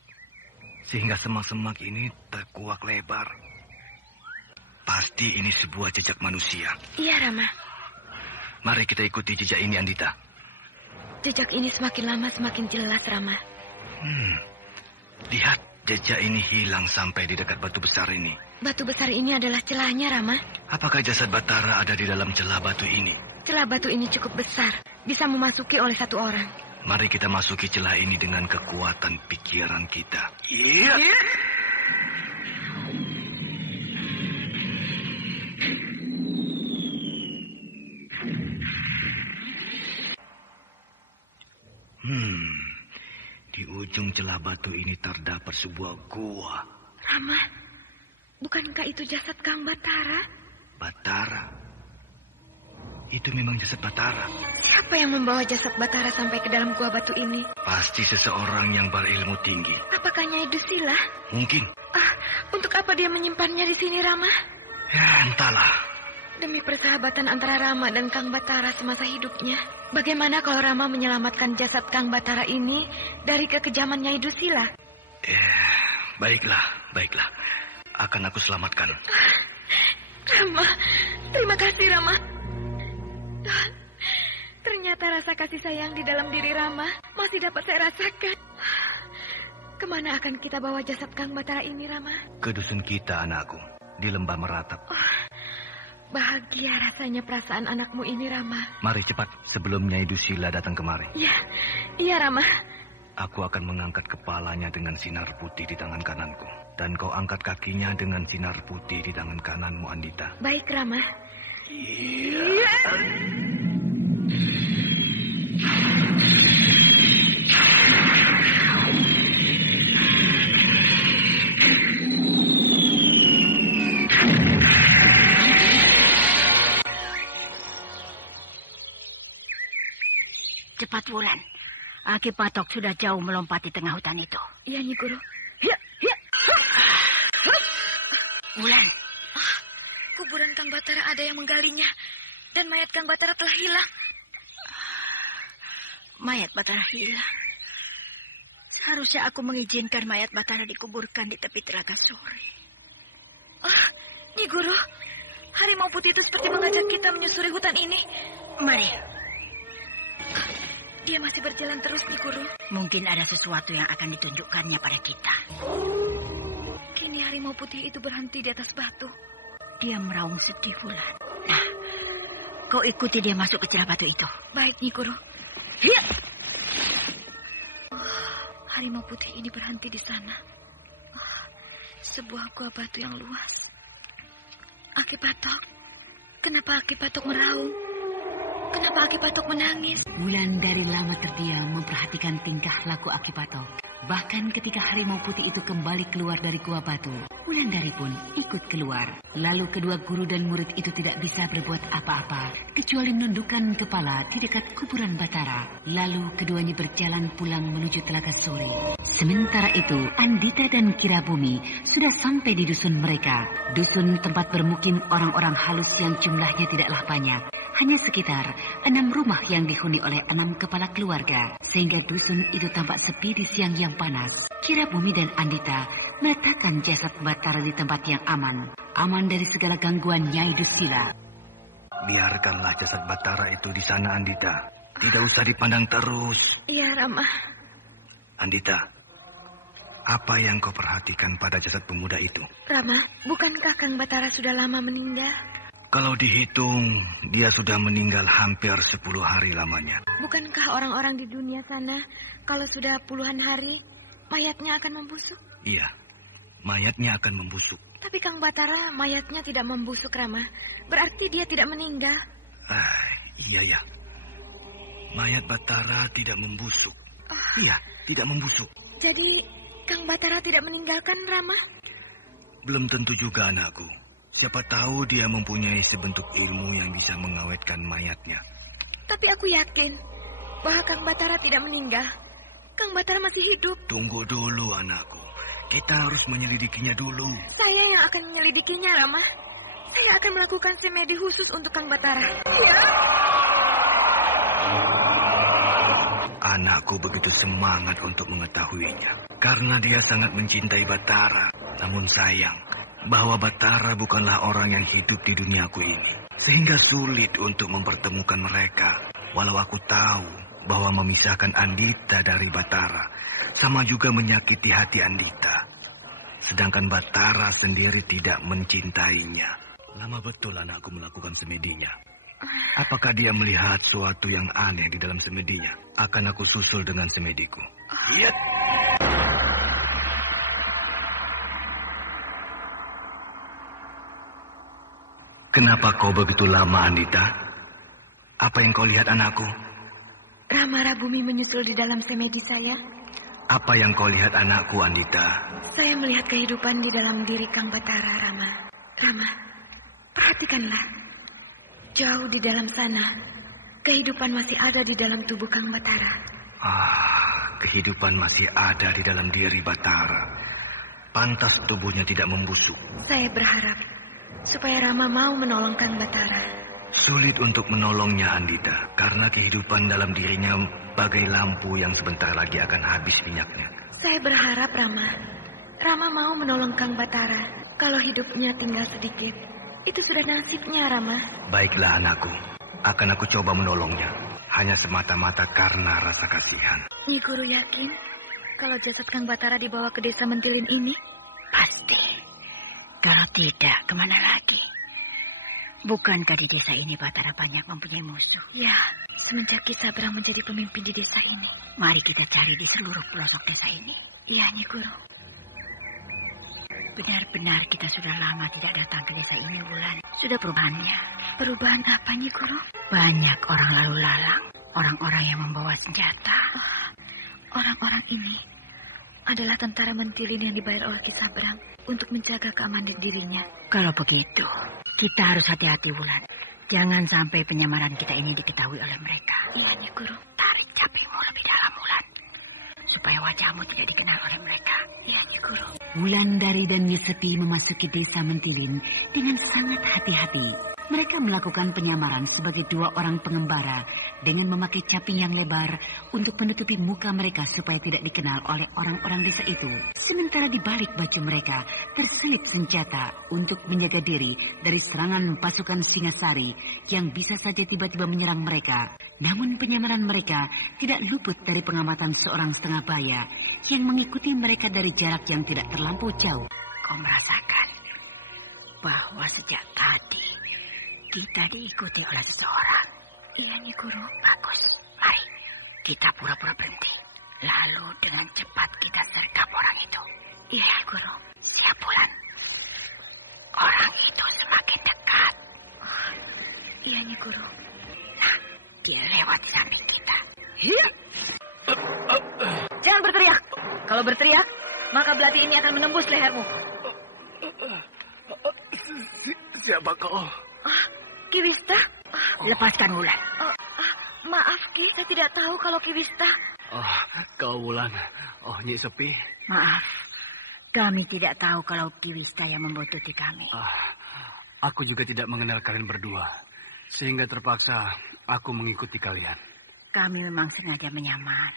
Sehingga semak-semak ini terkuak lebar. Pasti ini sebuah jejak manusia. Iya, Rama. Mari kita ikuti jejak ini, Andita. Jejak ini semakin lama semakin jelas, Rama. Lihat, jejak ini hilang sampai di dekat batu besar ini. Batu besar ini adalah celahnya, Rama. Apakah jasad Batara ada di dalam celah batu ini? Celah batu ini cukup besar. Bisa memasuki oleh satu orang. Mari kita masuki celah ini dengan kekuatan pikiran kita. Iya. Di ujung celah batu ini terdapat sebuah gua. Rama, bukankah itu jasad Kang Batara? Batara? Itu memang jasad Batara. Siapa yang membawa jasad Batara sampai ke dalam gua batu ini? Pasti seseorang yang berilmu tinggi. Apakah Nyai Dusila? Mungkin. Untuk apa dia menyimpannya di sini, Rama? Ya, entahlah. Demi persahabatan antara Rama dan Kang Batara semasa hidupnya. Bagaimana kalau Rama menyelamatkan jasad Kang Batara ini dari kekejaman Nyai Dusila? Baiklah. Akan aku selamatkan. Rama, terima kasih, Rama. Ternyata rasa kasih sayang di dalam diri Rama masih dapat saya rasakan. Kemana akan kita bawa jasad Kang Batara ini, Rama? Ke dusun kita, anakku. Di lembah Meratap. Bahagia rasanya perasaan anakmu ini, Rama. Mari cepat sebelum Nyai Dusila datang kemari. Iya, Rama. Aku akan mengangkat kepalanya dengan sinar putih di tangan kananku. Dan kau angkat kakinya dengan sinar putih di tangan kananmu, Andita. Baik, Rama. Iya. Cepat, Wulan. Aki Patok sudah jauh melompati tengah hutan itu. Iya, Nyi Guru. Wulan. Kuburan Kang Batara ada yang menggalinya. Dan mayat Kang Batara telah hilang. Mayat Batara hilang. Seharusnya aku mengizinkan mayat Batara dikuburkan di tepi Telaga Suri. Nyi Guru. Harimau putih itu seperti mengajak kita menyusuri hutan ini. Mari. Dia masih berjalan terus, Nyi Guru. Mungkin ada sesuatu yang akan ditunjukkannya pada kita. Kini harimau putih itu berhenti di atas batu. Dia meraung sedih, Wulan. Nah, kau ikuti dia masuk ke celah batu itu. Baik, Nyi Guru. Harimau putih ini berhenti di sana. Sebuah gua batu yang luas. Aki Patok. Kenapa Aki Patok meraung? Kenapa Aki Patok menangis? Wulan dari lama terdiam memperhatikan tingkah laku Aki Patok. Bahkan ketika harimau putih itu kembali keluar dari gua batu, Wulandari pun ikut keluar. Lalu kedua guru dan murid itu tidak bisa berbuat apa-apa kecuali menundukkan kepala di dekat kuburan Batara. Lalu keduanya berjalan pulang menuju Telaga Suri. Sementara itu, Andita dan Kirabumi sudah sampai di dusun mereka. Dusun tempat bermukim orang-orang halus yang jumlahnya tidaklah banyak. Hanya sekitar 6 rumah yang dihuni oleh 6 kepala keluarga. Sehingga dusun itu tampak sepi di siang yang panas. Kirabumi dan Andita meletakkan jasad Batara di tempat yang aman. Aman dari segala gangguan Nyai Dusila. Biarkanlah jasad Batara itu di sana, Andita. Tidak usah dipandang terus. Iya, Rama. Andita, apa yang kau perhatikan pada jasad pemuda itu? Rama, bukankah Kang Batara sudah lama meninggal? Kalau dihitung, dia sudah meninggal hampir 10 hari lamanya. Bukankah orang-orang di dunia sana, kalau sudah puluhan hari, mayatnya akan membusuk? Iya, mayatnya akan membusuk. Tapi Kang Batara, mayatnya tidak membusuk, Rama. Berarti dia tidak meninggal. Iya ya. Mayat Batara tidak membusuk. Iya, tidak membusuk. Jadi, Kang Batara tidak meninggalkan Rama? Belum tentu juga, anakku. Siapa tahu dia mempunyai sebentuk ilmu yang bisa mengawetkan mayatnya. Tapi aku yakin bahwa Kang Batara tidak meninggal. Kang Batara masih hidup. Tunggu dulu, anakku. Kita harus menyelidikinya dulu. Saya yang akan menyelidikinya, Rama. Saya akan melakukan semedi khusus untuk Kang Batara. Ya. Anakku begitu semangat untuk mengetahuinya. Karena dia sangat mencintai Batara. Namun sayang, bahwa Batara bukanlah orang yang hidup di duniaku ini. Sehingga sulit untuk mempertemukan mereka. Walau aku tahu bahwa memisahkan Andita dari Batara sama juga menyakiti hati Andita. Sedangkan Batara sendiri tidak mencintainya. Lama betul anakku melakukan semedinya. Apakah dia melihat suatu yang aneh di dalam semedinya? Akan aku susul dengan semediku. Iya. Kenapa kau begitu lama, Andita? Apa yang kau lihat, anakku? Rama Rabumi menyusul di dalam semedi saya. Apa yang kau lihat, anakku, Andita? Saya melihat kehidupan di dalam diri Kang Batara, Rama. Rama, perhatikanlah. Jauh di dalam sana, kehidupan masih ada di dalam tubuh Kang Batara. Kehidupan masih ada di dalam diri Batara. Pantas tubuhnya tidak membusuk. Saya berharap supaya Rama mau menolong Kang Batara. Sulit untuk menolongnya, Andita, karena kehidupan dalam dirinya bagai lampu yang sebentar lagi akan habis minyaknya. Saya berharap Rama mau menolong Kang Batara. Kalau hidupnya tinggal sedikit, itu sudah nasibnya, Rama. Baiklah, anakku. Akan aku coba menolongnya. Hanya semata-mata karena rasa kasihan. Nyi Guru yakin kalau jasad Kang Batara dibawa ke desa Mentilin ini? Pasti. Kalau tidak, kemana lagi? Bukankah di desa ini Batara banyak mempunyai musuh? Ya, semenjak Ki Sabrang menjadi pemimpin di desa ini. Mari kita cari di seluruh pelosok desa ini. Iya, Nyi Guru. Benar-benar kita sudah lama tidak datang ke desa ini, Wulan. Sudah perubahannya. Perubahan apa, Nyi Guru? Banyak orang lalu lalang. Orang-orang yang membawa senjata. Orang-orang ini adalah tentara mentilin yang dibayar oleh Ki Sabrang untuk menjaga keamanan dirinya. Kalau begitu, kita harus hati-hati, Wulan. Jangan sampai penyamaran kita ini diketahui oleh mereka. Iya, Nyi Guru. Tarik capingmu lebih dalam, Wulan, supaya wajahmu tidak dikenal oleh mereka. Iya, Nyi Guru. Wulandari dan Nyi Sepi memasuki desa Mentilin dengan sangat hati-hati. Mereka melakukan penyamaran sebagai dua orang pengembara dengan memakai caping yang lebar untuk menutupi muka mereka supaya tidak dikenal oleh orang-orang desa itu. Sementara di balik baju mereka terselip senjata untuk menjaga diri dari serangan pasukan Singasari yang bisa saja tiba-tiba menyerang mereka. Namun penyamaran mereka tidak luput dari pengamatan seorang setengah baya yang mengikuti mereka dari jarak yang tidak terlampau jauh. Kau merasakan bahwa sejak tadi kita diikuti oleh seseorang. Iya, Nyi Guru. Bagus. Mari, kita pura-pura berhenti. Lalu dengan cepat kita sergap orang itu. Iya, Nyi Guru. Siap, Wulan. Orang itu semakin dekat. Iya, Nyi Guru. Nah, dia lewat di samping kita. Jangan berteriak. Kalau berteriak, maka belati ini akan menembus lehermu. Siapa kau? Ki Wista? Lepaskan, Wulan. Maaf, Ki. Saya tidak tahu kalau Ki Wista. Kau Wulan. Nyi Sepi. Maaf. Kami tidak tahu kalau Ki Wista yang membuntuti kami. Aku juga tidak mengenal kalian berdua. Sehingga terpaksa aku mengikuti kalian. Kami memang sengaja menyamar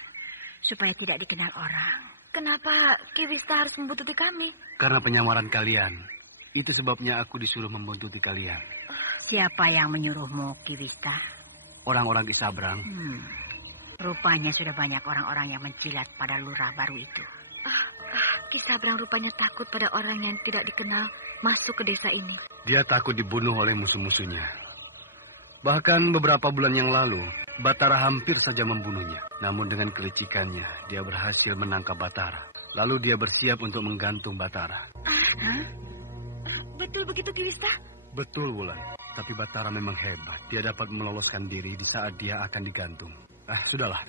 supaya tidak dikenal orang. Kenapa Ki Wista harus membuntuti kami? Karena penyamaran kalian. Itu sebabnya aku disuruh membuntuti kalian. Siapa yang menyuruhmu, Ki Wista? Orang-orang Ki Sabrang. Rupanya sudah banyak orang-orang yang menjilat pada lurah baru itu. Ki Sabrang rupanya takut pada orang yang tidak dikenal masuk ke desa ini. Dia takut dibunuh oleh musuh-musuhnya. Bahkan beberapa bulan yang lalu, Batara hampir saja membunuhnya. Namun dengan kelicikannya, dia berhasil menangkap Batara. Lalu dia bersiap untuk menggantung Batara. Betul begitu, Ki Wista? Betul, Wulan. Tapi Batara memang hebat. Dia dapat meloloskan diri di saat dia akan digantung. Sudahlah.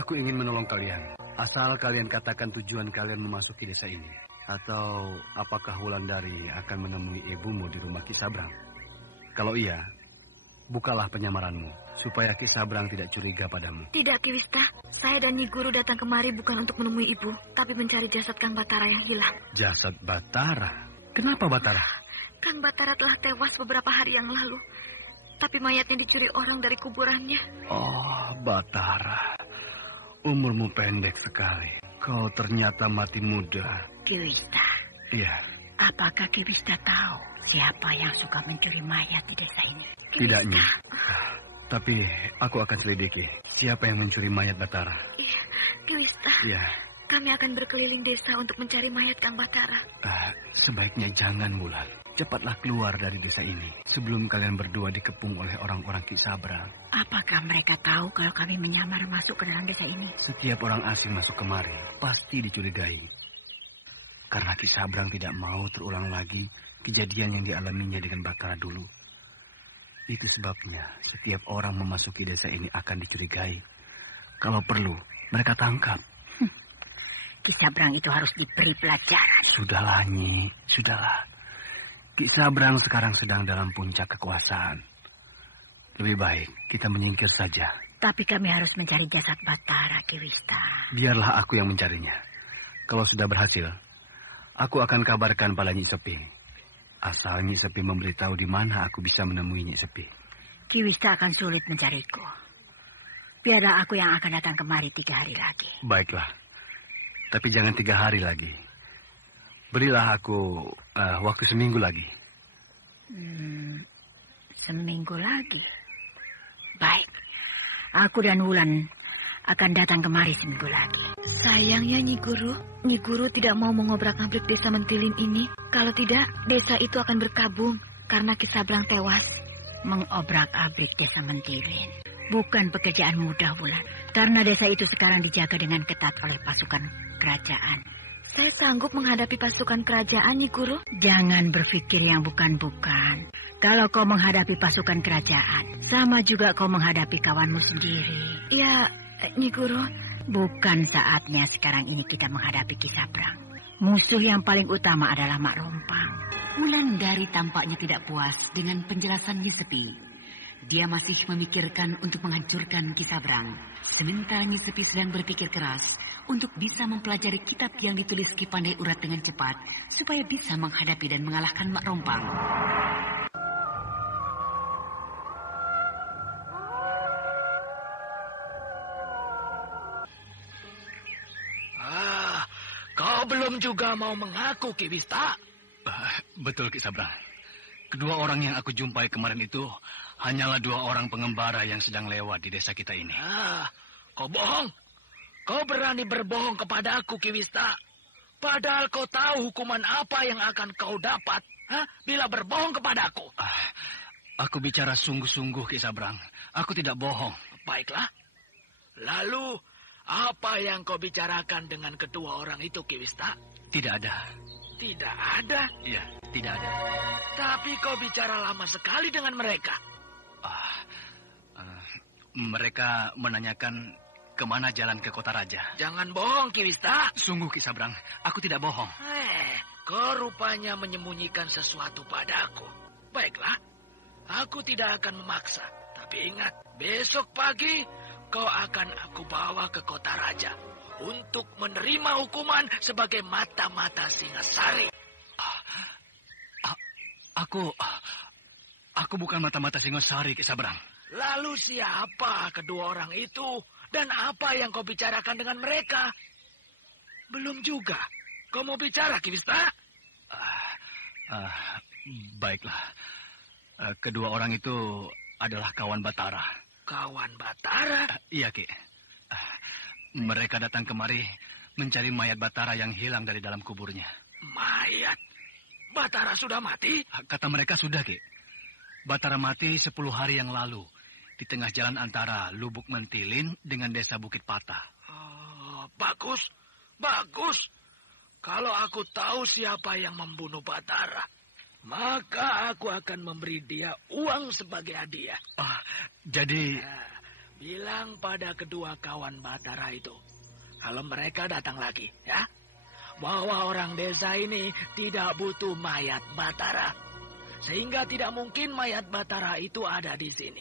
Aku ingin menolong kalian. Asal kalian katakan tujuan kalian memasuki desa ini. Atau apakah Wulandari akan menemui ibumu di rumah Ki Sabrang? Kalau iya, bukalah penyamaranmu supaya Ki Sabrang tidak curiga padamu. Tidak, Ki Wista. Saya dan Nyi Guru datang kemari bukan untuk menemui ibu, tapi mencari jasad Kang Batara yang hilang. Jasad Batara? Kenapa Batara? Kang Batara telah tewas beberapa hari yang lalu. Tapi mayatnya dicuri orang dari kuburannya. Batara. Umurmu pendek sekali. Kau ternyata mati muda. Ki Wista. Iya. Apakah Ki Wista tahu siapa yang suka mencuri mayat di desa ini? Tidak, Nyi. Tapi aku akan selidiki siapa yang mencuri mayat Batara. Iya, Ki Wista. Iya. Kami akan berkeliling desa untuk mencari mayat Kang Batara. Sebaiknya jangan, Wulan. Cepatlah keluar dari desa ini sebelum kalian berdua dikepung oleh orang-orang Ki Sabrang. Apakah mereka tahu kalau kami menyamar masuk ke dalam desa ini? Setiap orang asing masuk kemari pasti dicurigai. Karena Ki Sabrang tidak mau terulang lagi kejadian yang dialaminya dengan Batara dulu. Itu sebabnya setiap orang memasuki desa ini akan dicurigai. Kalau perlu, mereka tangkap. Ki Sabrang itu harus diberi pelajaran. Sudahlah, Nyi. Sudahlah. Ki Sabrang sekarang sedang dalam puncak kekuasaan. Lebih baik kita menyingkir saja. Tapi kami harus mencari jasad Batara, Ki Wista. Biarlah aku yang mencarinya. Kalau sudah berhasil, aku akan kabarkan pada Nyi Sepi. Asal Nyi Sepi memberitahu di mana aku bisa menemui Nyi Sepi. Ki Wista akan sulit mencariku. Biarlah aku yang akan datang kemari 3 hari lagi. Baiklah. Tapi jangan 3 hari lagi. Berilah aku waktu seminggu lagi. Seminggu lagi? Baik. Aku dan Wulan akan datang kemari seminggu lagi. Sayangnya Nyi Guru. Nyi Guru tidak mau mengobrak-abrik desa Mentilin ini. Kalau tidak, desa itu akan berkabung karena Ki Sabrang tewas. Mengobrak-abrik desa Mentilin bukan pekerjaan mudah, Wulan. Karena desa itu sekarang dijaga dengan ketat oleh pasukan kerajaan. Saya sanggup menghadapi pasukan kerajaan, Nyi Guru. Jangan berpikir yang bukan-bukan. Kalau kau menghadapi pasukan kerajaan, sama juga kau menghadapi kawanmu sendiri. Ya, Nyi Guru. Bukan saatnya sekarang ini kita menghadapi Ki Sabrang. Musuh yang paling utama adalah Mak Rompang. Wulandari tampaknya tidak puas dengan penjelasan Nyi Sepi. Dia masih memikirkan untuk menghancurkan Ki Sabrang. Sementara Nyi Sepi sedang berpikir keras untuk bisa mempelajari kitab yang ditulis Ki Pandai Urat dengan cepat supaya bisa menghadapi dan mengalahkan Mak Rompang. Kau belum juga mau mengaku, Ki Wista? Betul, Ki Sabrang. Kedua orang yang aku jumpai kemarin itu hanyalah dua orang pengembara yang sedang lewat di desa kita ini. Kau bohong. Kau berani berbohong kepada aku, Ki Wista. Padahal kau tahu hukuman apa yang akan kau dapat bila berbohong kepada aku. Aku bicara sungguh-sungguh, Ki Sabrang. Aku tidak bohong. Baiklah. Lalu, apa yang kau bicarakan dengan kedua orang itu, Ki Wista? Tidak ada. Tidak ada? Iya, tidak ada. Tapi kau bicara lama sekali dengan mereka. Mereka menanyakan kemana jalan ke kota raja. Jangan bohong, Ki Wista. Sungguh, Ki Sabrang. Aku tidak bohong. Kau rupanya menyembunyikan sesuatu padaku. Baiklah, aku tidak akan memaksa. Tapi ingat, besok pagi kau akan aku bawa ke kota raja untuk menerima hukuman sebagai mata-mata Singasari. Aku bukan mata-mata Singasari, Ki Sabrang. Lalu siapa kedua orang itu dan apa yang kau bicarakan dengan mereka? Belum juga. Kau mau bicara, Ki Wista? Baiklah. Kedua orang itu adalah kawan Batara. Kawan Batara? Iya, Ki. Mereka datang kemari mencari mayat Batara yang hilang dari dalam kuburnya. Mayat? Batara sudah mati? Kata mereka sudah, Ki. Batara mati 10 hari yang lalu di tengah jalan antara Lubuk Mentilin dengan desa Bukit Patah. Bagus. Bagus. Kalau aku tahu siapa yang membunuh Batara, maka aku akan memberi dia uang sebagai hadiah. Jadi... bilang pada kedua kawan Batara itu, kalau mereka datang lagi, ya, bahwa orang desa ini tidak butuh mayat Batara. Sehingga tidak mungkin mayat Batara itu ada di sini.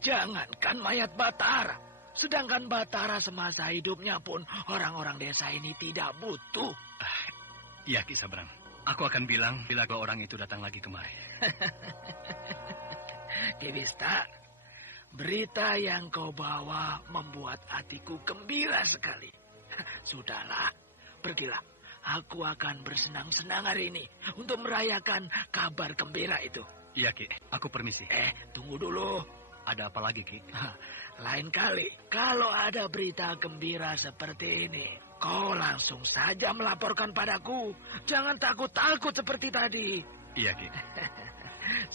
Jangankan mayat Batara, sedangkan Batara semasa hidupnya pun orang-orang desa ini tidak butuh. Iya, Ki Sabrang. Aku akan bilang bila kau orang itu datang lagi kemari. Ki Wista, berita yang kau bawa membuat hatiku gembira sekali. Sudahlah, pergilah. Aku akan bersenang-senang hari ini untuk merayakan kabar gembira itu. Iya, Ki. Aku permisi. Tunggu dulu. Ada apa lagi, Ki? Lain kali, kalau ada berita gembira seperti ini, kau langsung saja melaporkan padaku. Jangan takut-takut seperti tadi. Iya, Ki.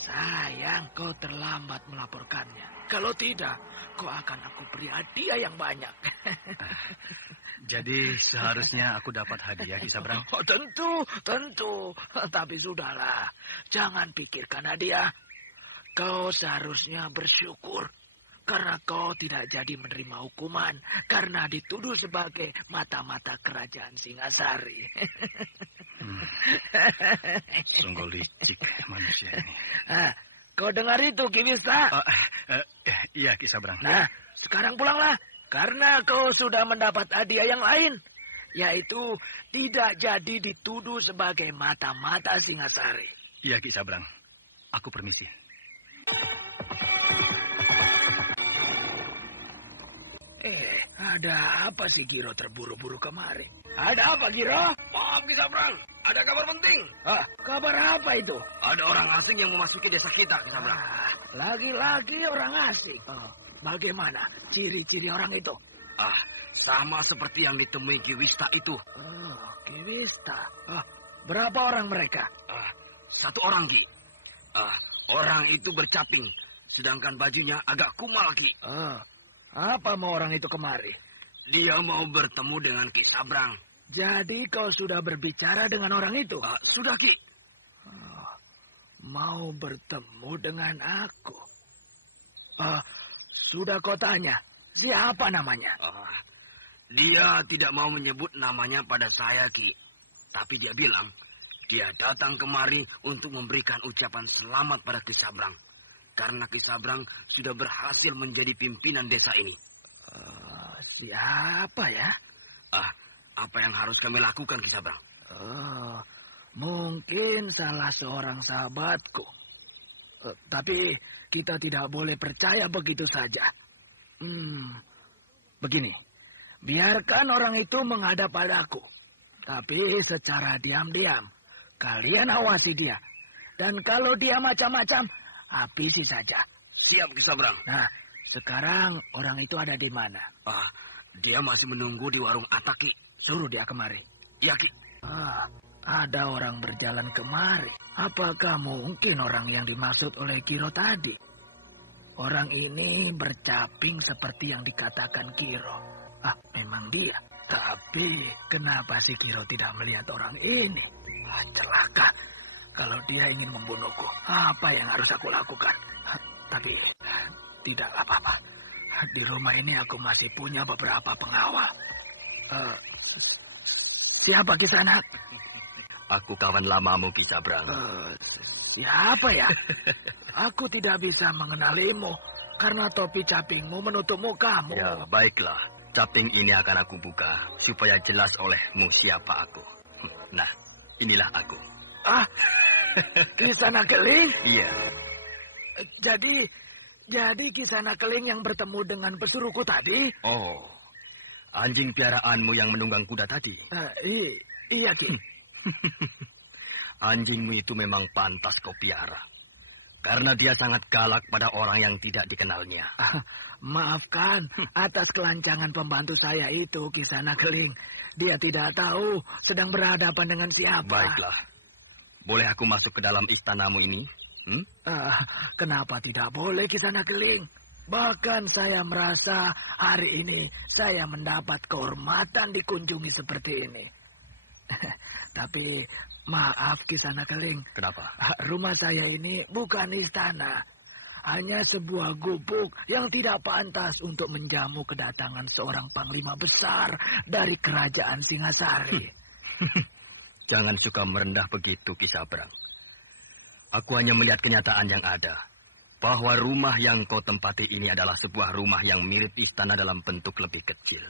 Sayang, kau terlambat melaporkannya. Kalau tidak, kau akan aku beri hadiah yang banyak. Jadi seharusnya aku dapat hadiah, Ki Sabrang? Tentu. Tapi sudahlah, jangan pikirkan hadiah. Kau seharusnya bersyukur karena kau tidak jadi menerima hukuman karena dituduh sebagai mata-mata kerajaan Singasari. Sungguh licik manusia ini. Kau dengar itu, Ki Wista? Iya, Ki Sabrang. Nah, sekarang pulanglah. Karena kau sudah mendapat hadiah yang lain, yaitu tidak jadi dituduh sebagai mata-mata Singasari. Iya, Ki Sabrang. Aku permisi. Ada apa sih Giro terburu-buru kemari? Ada apa, Giro? Maaf, Ki Sabrang. Ada kabar penting. Kabar apa itu? Ada orang asing yang memasuki desa kita, Ki Sabrang. Lagi-lagi orang asing. Bagaimana ciri-ciri orang itu? Sama seperti yang ditemui Ki Wista itu. Ki Wista. Berapa orang mereka? 1 orang, Ki. Orang itu bercaping, sedangkan bajunya agak kumal, Ki. Apa mau orang itu kemari? Dia mau bertemu dengan Ki Sabrang. Jadi kau sudah berbicara dengan orang itu? Sudah, Ki. Mau bertemu dengan aku? Sudah kau tanya, siapa namanya? Dia tidak mau menyebut namanya pada saya, Ki. Tapi dia bilang, dia datang kemari untuk memberikan ucapan selamat pada Ki Sabrang. Karena Ki Sabrang sudah berhasil menjadi pimpinan desa ini. Siapa ya? Apa yang harus kami lakukan, Ki Sabrang? Mungkin salah seorang sahabatku. Tapi kita tidak boleh percaya begitu saja. Begini, biarkan orang itu menghadap padaku. Tapi secara diam-diam, kalian awasi dia. Dan kalau dia macam-macam, habisi saja. Siap, Ki Sabrang. Nah, sekarang orang itu ada di mana? Dia masih menunggu di warung Ataki. Suruh dia kemari. Ya, Ki. Ada orang berjalan kemari. Apakah mungkin orang yang dimaksud oleh Kiro tadi? Orang ini bercaping seperti yang dikatakan Kiro. Memang dia. Tapi kenapa si Kiro tidak melihat orang ini? Celaka. Kalau dia ingin membunuhku, apa yang harus aku lakukan? Tapi tidak apa-apa. Di rumah ini aku masih punya beberapa pengawal. Siapa Kisanak? Aku kawan lamamu, Ki Sabrang. Siapa ya? Aku tidak bisa mengenalimu karena topi capingmu menutup mukamu. Ya, baiklah. Caping ini akan aku buka supaya jelas olehmu siapa aku. Nah, inilah aku. Kisanak Keling? Iya. Jadi Kisanak Keling yang bertemu dengan pesuruhku tadi? Anjing piaraanmu yang menunggang kuda tadi? Iya, Ki. Anjingmu itu memang pantas kau piara. Karena dia sangat galak pada orang yang tidak dikenalnya. Maafkan atas kelancangan pembantu saya itu, Kisanak Keling. Dia tidak tahu sedang berhadapan dengan siapa. Baiklah. Boleh aku masuk ke dalam istanamu ini? Kenapa tidak boleh, Kisanak Keling? Bahkan saya merasa hari ini saya mendapat kehormatan dikunjungi seperti ini. Tapi maaf Kisanak Keling. Kenapa? Rumah saya ini bukan istana. Hanya sebuah gubuk yang tidak pantas untuk menjamu kedatangan seorang panglima besar dari kerajaan Singasari. Jangan suka merendah begitu, Ki Sabrang. Aku hanya melihat kenyataan yang ada. Bahwa rumah yang kau tempati ini adalah sebuah rumah yang mirip istana dalam bentuk lebih kecil.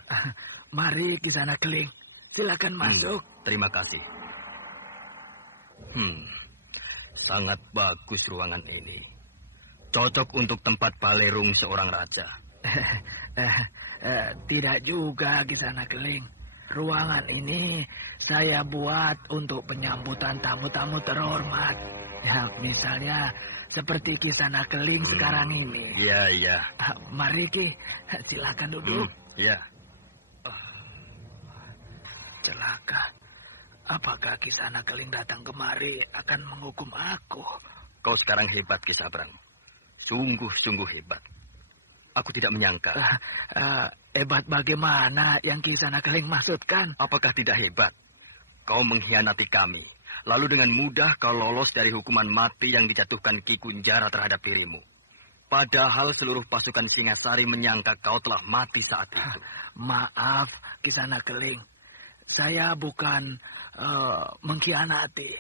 Mari Kisanak Keling. Silakan masuk. Terima kasih. Sangat bagus ruangan ini. Cocok untuk tempat balerung seorang raja. Tidak juga, Kisanak Keling. Ruangan ini saya buat untuk penyambutan tamu-tamu terhormat. Ya, misalnya seperti Kisanak Keling sekarang ini. Iya. Mari, Ki. Silakan duduk. Iya. Celaka. Apakah Kisanak Keling datang kemari akan menghukum aku? Kau sekarang hebat, Ki Sabrang. Sungguh-sungguh hebat. Aku tidak menyangka. Hebat bagaimana yang Kisanak Keling maksudkan? Apakah tidak hebat? Kau mengkhianati kami. Lalu dengan mudah kau lolos dari hukuman mati yang dijatuhkan Ki Kunjara terhadap dirimu. Padahal seluruh pasukan Singasari menyangka kau telah mati saat itu. Maaf, Kisanak Keling. Saya bukan mengkhianati.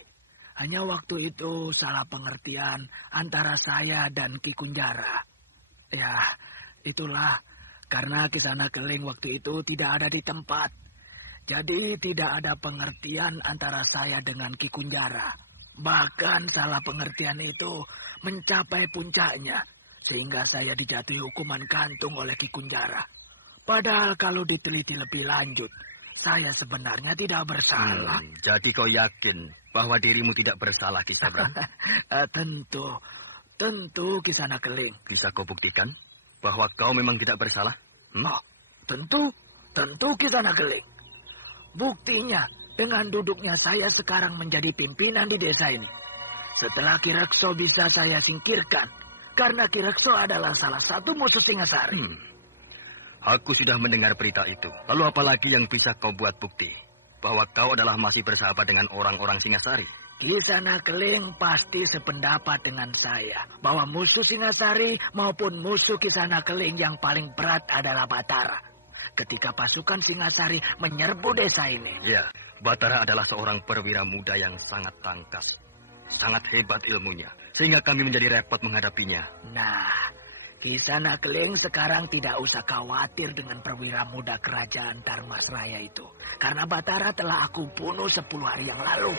Hanya waktu itu salah pengertian antara saya dan Ki Kunjara. Ya, itulah karena Kisanak Keling waktu itu tidak ada di tempat. Jadi tidak ada pengertian antara saya dengan Ki Kunjara. Bahkan salah pengertian itu mencapai puncaknya. Sehingga saya dijatuhi hukuman gantung oleh Ki Kunjara. Padahal kalau diteliti lebih lanjut, saya sebenarnya tidak bersalah. Jadi kau yakin bahwa dirimu tidak bersalah, Ki Sabrang? Tentu Kisanak Keling. Bisa kau buktikan bahwa kau memang tidak bersalah? Tentu Kisanak Keling. Buktinya dengan duduknya saya sekarang menjadi pimpinan di desa ini. Setelah Ki Rekso bisa saya singkirkan, karena Ki Rekso adalah salah satu musuh Singasari. Aku sudah mendengar berita itu. Lalu apalagi yang bisa kau buat bukti? bahwa kau adalah masih bersahabat dengan orang-orang Singasari? Kisanakeling pasti sependapat dengan saya bahwa musuh Singasari maupun musuh Kisanakeling yang paling berat adalah Batara. Ketika pasukan Singasari menyerbu desa ini. Ya, Batara adalah seorang perwira muda yang sangat tangkas. Sangat hebat ilmunya, sehingga kami menjadi repot menghadapinya. Nah, Kisanakeling sekarang tidak usah khawatir dengan perwira muda kerajaan Dharmasraya itu. Karena Batara telah aku bunuh 10 hari yang lalu.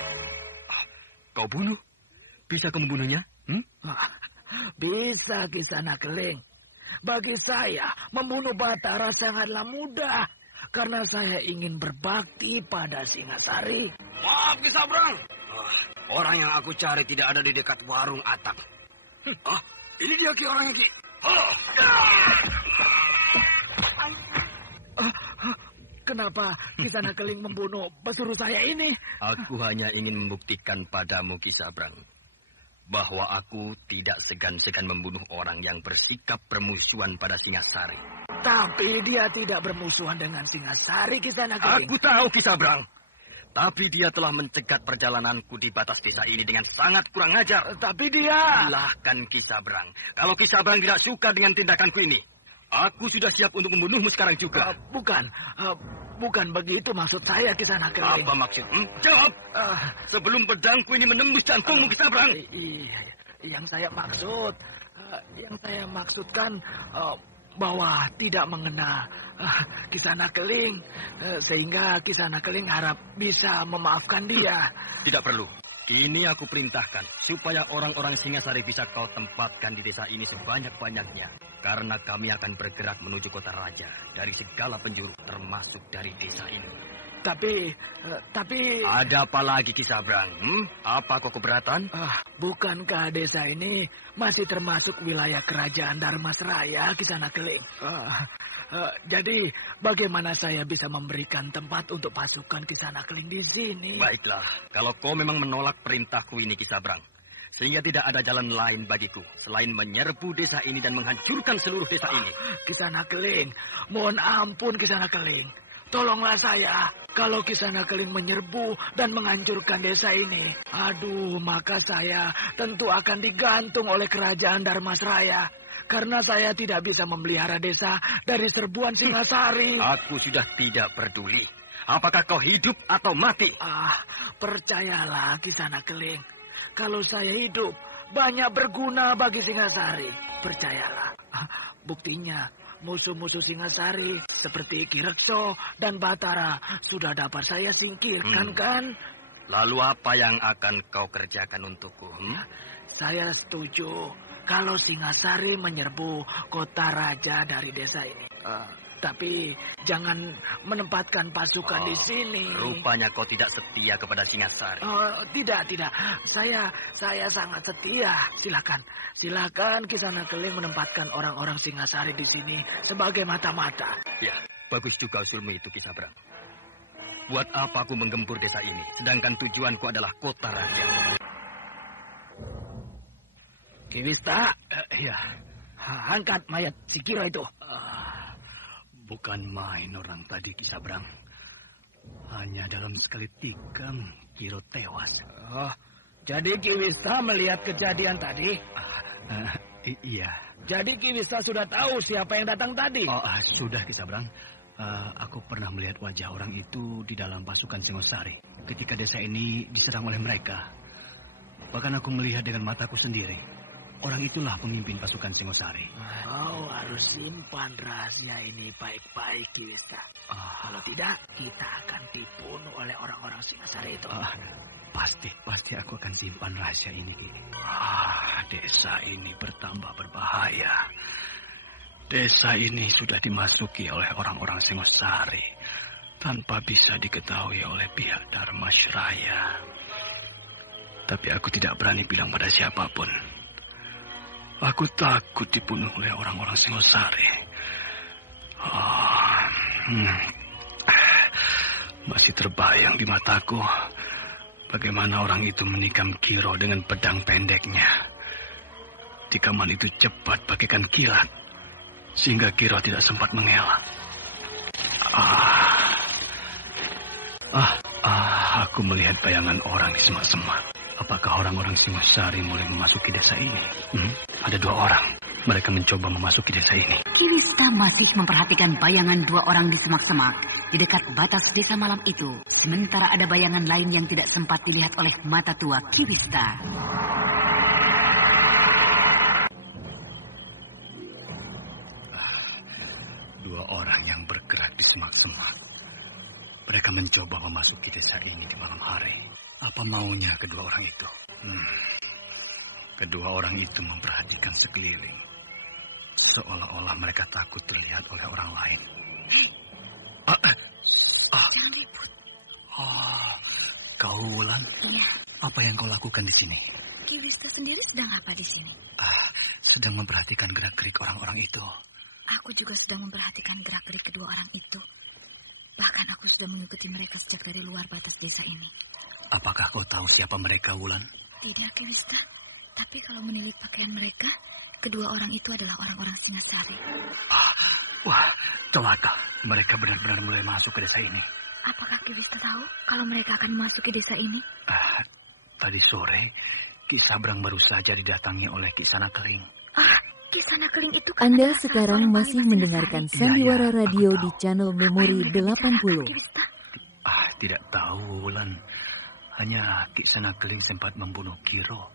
Kau bunuh? Bisa kau membunuhnya? Bisa, Kisanakeling. Bagi saya, membunuh Batara sangatlah mudah. Karena saya ingin berbakti pada Singasari. Maaf, Kisabrang. Orang yang aku cari tidak ada di dekat warung Atak. Ini dia Ki orangnya, Ki. Kenapa Kisanakeling membunuh pesuruh saya ini? Aku hanya ingin membuktikan padamu, Kisabrang, bahwa aku tidak segan-segan membunuh orang yang bersikap permusuhan pada Singasari. Tapi dia tidak bermusuhan dengan Singasari, Kisanakeling. Aku tahu, Kisabrang. Tapi dia telah mencegat perjalananku di batas desa ini dengan sangat kurang ajar. Tapi dia... Silahkan, Kisabrang. Kalau Kisabrang tidak suka dengan tindakanku ini, aku sudah siap untuk membunuhmu sekarang juga. Bukan begitu maksud saya, Kisanakeling. Apa maksud? Jawab. Sebelum pedangku ini menembus jantungmu, Kisabrang. Iya, yang saya maksudkan bahwa tidak mengena Kisanakeling, sehingga Kisanakeling harap bisa memaafkan dia. Tidak perlu. Ini aku perintahkan supaya orang-orang Singasari bisa kau tempatkan di desa ini sebanyak-banyaknya. Karena kami akan bergerak menuju kota raja dari segala penjuru termasuk dari desa ini. Tapi... Ada apa lagi, Kisabrang? Apa kau keberatan? Bukankah desa ini masih termasuk wilayah kerajaan Dharmasraya, Kisanakeling? Jadi, bagaimana saya bisa memberikan tempat untuk pasukan Kisanakeling di sini? Baiklah, kalau kau memang menolak perintahku ini, Kisabrang, sehingga tidak ada jalan lain bagiku selain menyerbu desa ini dan menghancurkan seluruh desa ini. Kisanakeling, mohon ampun, Kisanakeling. Tolonglah saya. Kalau Kisanakeling menyerbu dan menghancurkan desa ini, maka saya tentu akan digantung oleh kerajaan Dharmasraya. Karena saya tidak bisa memelihara desa dari serbuan Singasari. Aku sudah tidak peduli. Apakah kau hidup atau mati? Percayalah, Kisanakeling. Kalau saya hidup, banyak berguna bagi Singasari. Percayalah. Buktinya, musuh-musuh Singasari seperti Ki Rekso dan Batara sudah dapat saya singkirkan, kan? Lalu apa yang akan kau kerjakan untukku? Saya setuju kalau Singasari menyerbu kota raja dari desa ini. Tapi jangan menempatkan pasukan di sini. Rupanya kau tidak setia kepada Singasari. Tidak. Saya sangat setia. Silakan Kisanakeling menempatkan orang-orang Singasari di sini sebagai mata-mata. Ya, bagus juga usulmu itu, Kisabrang. Buat apa aku menggempur desa ini, sedangkan tujuanku adalah kota raja? Ki Wista, ya. Angkat mayat si Kiro itu. Bukan main orang tadi, Kisabrang. Hanya dalam sekali tikam, Kiro tewas. Jadi Ki Wista melihat kejadian tadi? Iya. Jadi Ki Wista sudah tahu siapa yang datang tadi? Sudah, Kisabrang. Aku pernah melihat wajah orang itu di dalam pasukan Singosari ketika desa ini diserang oleh mereka. Bahkan aku melihat dengan mataku sendiri. Orang itulah pemimpin pasukan Singosari. Kau harus simpan rahasia ini baik-baik, Ki Wista. Kalau tidak, kita akan dibunuh oleh orang-orang Singosari itu. Pasti aku akan simpan rahasia ini. Desa ini bertambah berbahaya. Desa ini sudah dimasuki oleh orang-orang Singosari tanpa bisa diketahui oleh pihak Dharmasraya. Tapi aku tidak berani bilang pada siapapun. Aku takut dibunuh oleh orang-orang Singosari. Masih terbayang di mataku bagaimana orang itu menikam Kiro dengan pedang pendeknya. Tikaman itu cepat bagaikan kilat, sehingga Kiro tidak sempat mengelak. Aku melihat bayangan orang di semak-semak. Apakah orang-orang Singasari mulai memasuki desa ini? Ada 2 orang. Mereka mencoba memasuki desa ini. Ki Wista masih memperhatikan bayangan 2 orang di semak-semak di dekat batas desa malam itu. Sementara ada bayangan lain yang tidak sempat dilihat oleh mata tua Ki Wista. Dua orang yang bergerak di semak-semak. Mereka mencoba memasuki desa ini di malam hari. Apa maunya kedua orang itu? Kedua orang itu memperhatikan sekeliling. Seolah-olah mereka takut terlihat oleh orang lain. Jangan ribut. Kau, Wulan? Iya. Apa yang kau lakukan di sini? Ki Wista sendiri sedang apa di sini? Sedang memperhatikan gerak-gerik orang-orang itu. Aku juga sedang memperhatikan gerak-gerik kedua orang itu. Bahkan aku sudah mengikuti mereka sejak dari luar batas desa ini. Apakah kau tahu siapa mereka, Wulan? Tidak, Ki Wista. Tapi kalau menilik pakaian mereka, kedua orang itu adalah orang-orang Singasari. Wah, celaka. Mereka benar-benar mulai masuk ke desa ini. Apakah Ki Wista tahu kalau mereka akan memasuki desa ini? Tadi sore, Ki Sabrang baru saja didatangi oleh Ki Sanakeling. Ki Sanakeling itu kan Anda sekarang masih mendengarkan Sandiwara Radio di channel Memori 80. Tidak tahu, Wulan. Hanya Ki Sanakeling sempat membunuh Kiro.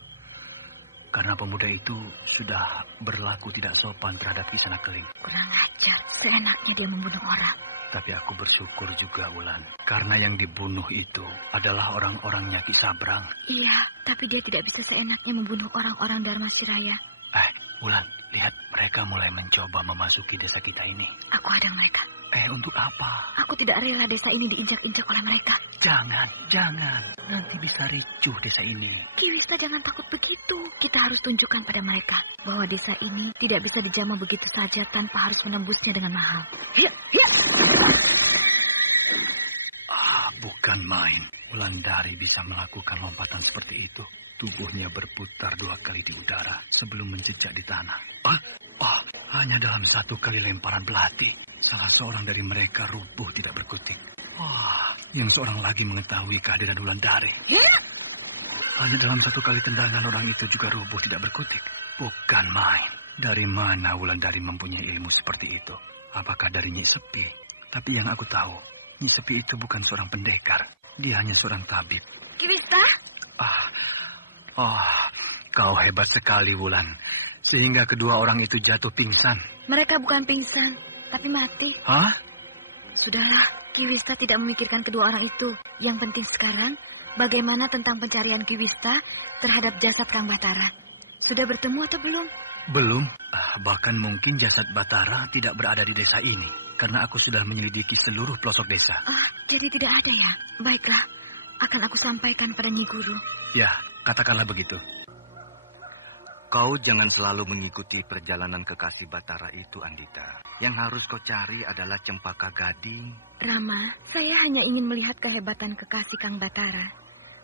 Karena pemuda itu sudah berlaku tidak sopan terhadap Ki Sanakeling. Kurang ajar, seenaknya dia membunuh orang. Tapi aku bersyukur juga, Wulan. Karena yang dibunuh itu adalah orang-orangnya Ki Sabrang. Iya, tapi dia tidak bisa seenaknya membunuh orang-orang Dharma Siraya. Wulan, lihat mereka mulai mencoba memasuki desa kita ini. Aku hadang mereka. Untuk apa? Aku tidak rela desa ini diinjak-injak oleh mereka. Jangan. Nanti bisa ricuh desa ini. Ki Wista, jangan takut begitu. Kita harus tunjukkan pada mereka bahwa desa ini tidak bisa dijamah begitu saja tanpa harus menembusnya dengan mahal. Bukan main. Wulandari bisa melakukan lompatan seperti itu. Tubuhnya berputar 2 kali di udara sebelum menjejak di tanah. Hanya dalam 1 kali lemparan belati, salah seorang dari mereka rubuh tidak berkutik. Yang seorang lagi mengetahui kehadiran Wulandari. Hanya dalam 1 kali tendangan orang itu juga rubuh tidak berkutik. Bukan main. Dari mana Wulandari mempunyai ilmu seperti itu? Apakah dari Nyi Sepi? Tapi yang aku tahu, Nyi Sepi itu bukan seorang pendekar. Dia hanya seorang tabib. Ki Wista? Kau hebat sekali, Wulan. Sehingga kedua orang itu jatuh pingsan. Mereka bukan pingsan, tapi mati. Sudahlah, Ki Wista tidak memikirkan kedua orang itu. Yang penting sekarang, bagaimana tentang pencarian Ki Wista terhadap jasad Kang Batara? Sudah bertemu atau belum? Belum. Bahkan mungkin jasad Batara tidak berada di desa ini. Karena aku sudah menyelidiki seluruh pelosok desa. Jadi tidak ada ya? Baiklah, akan aku sampaikan pada Nyi Guru. Ya, katakanlah begitu. Kau jangan selalu mengikuti perjalanan kekasih Batara itu, Andita. Yang harus kau cari adalah Cempaka Gading. Rama, saya hanya ingin melihat kehebatan kekasih Kang Batara.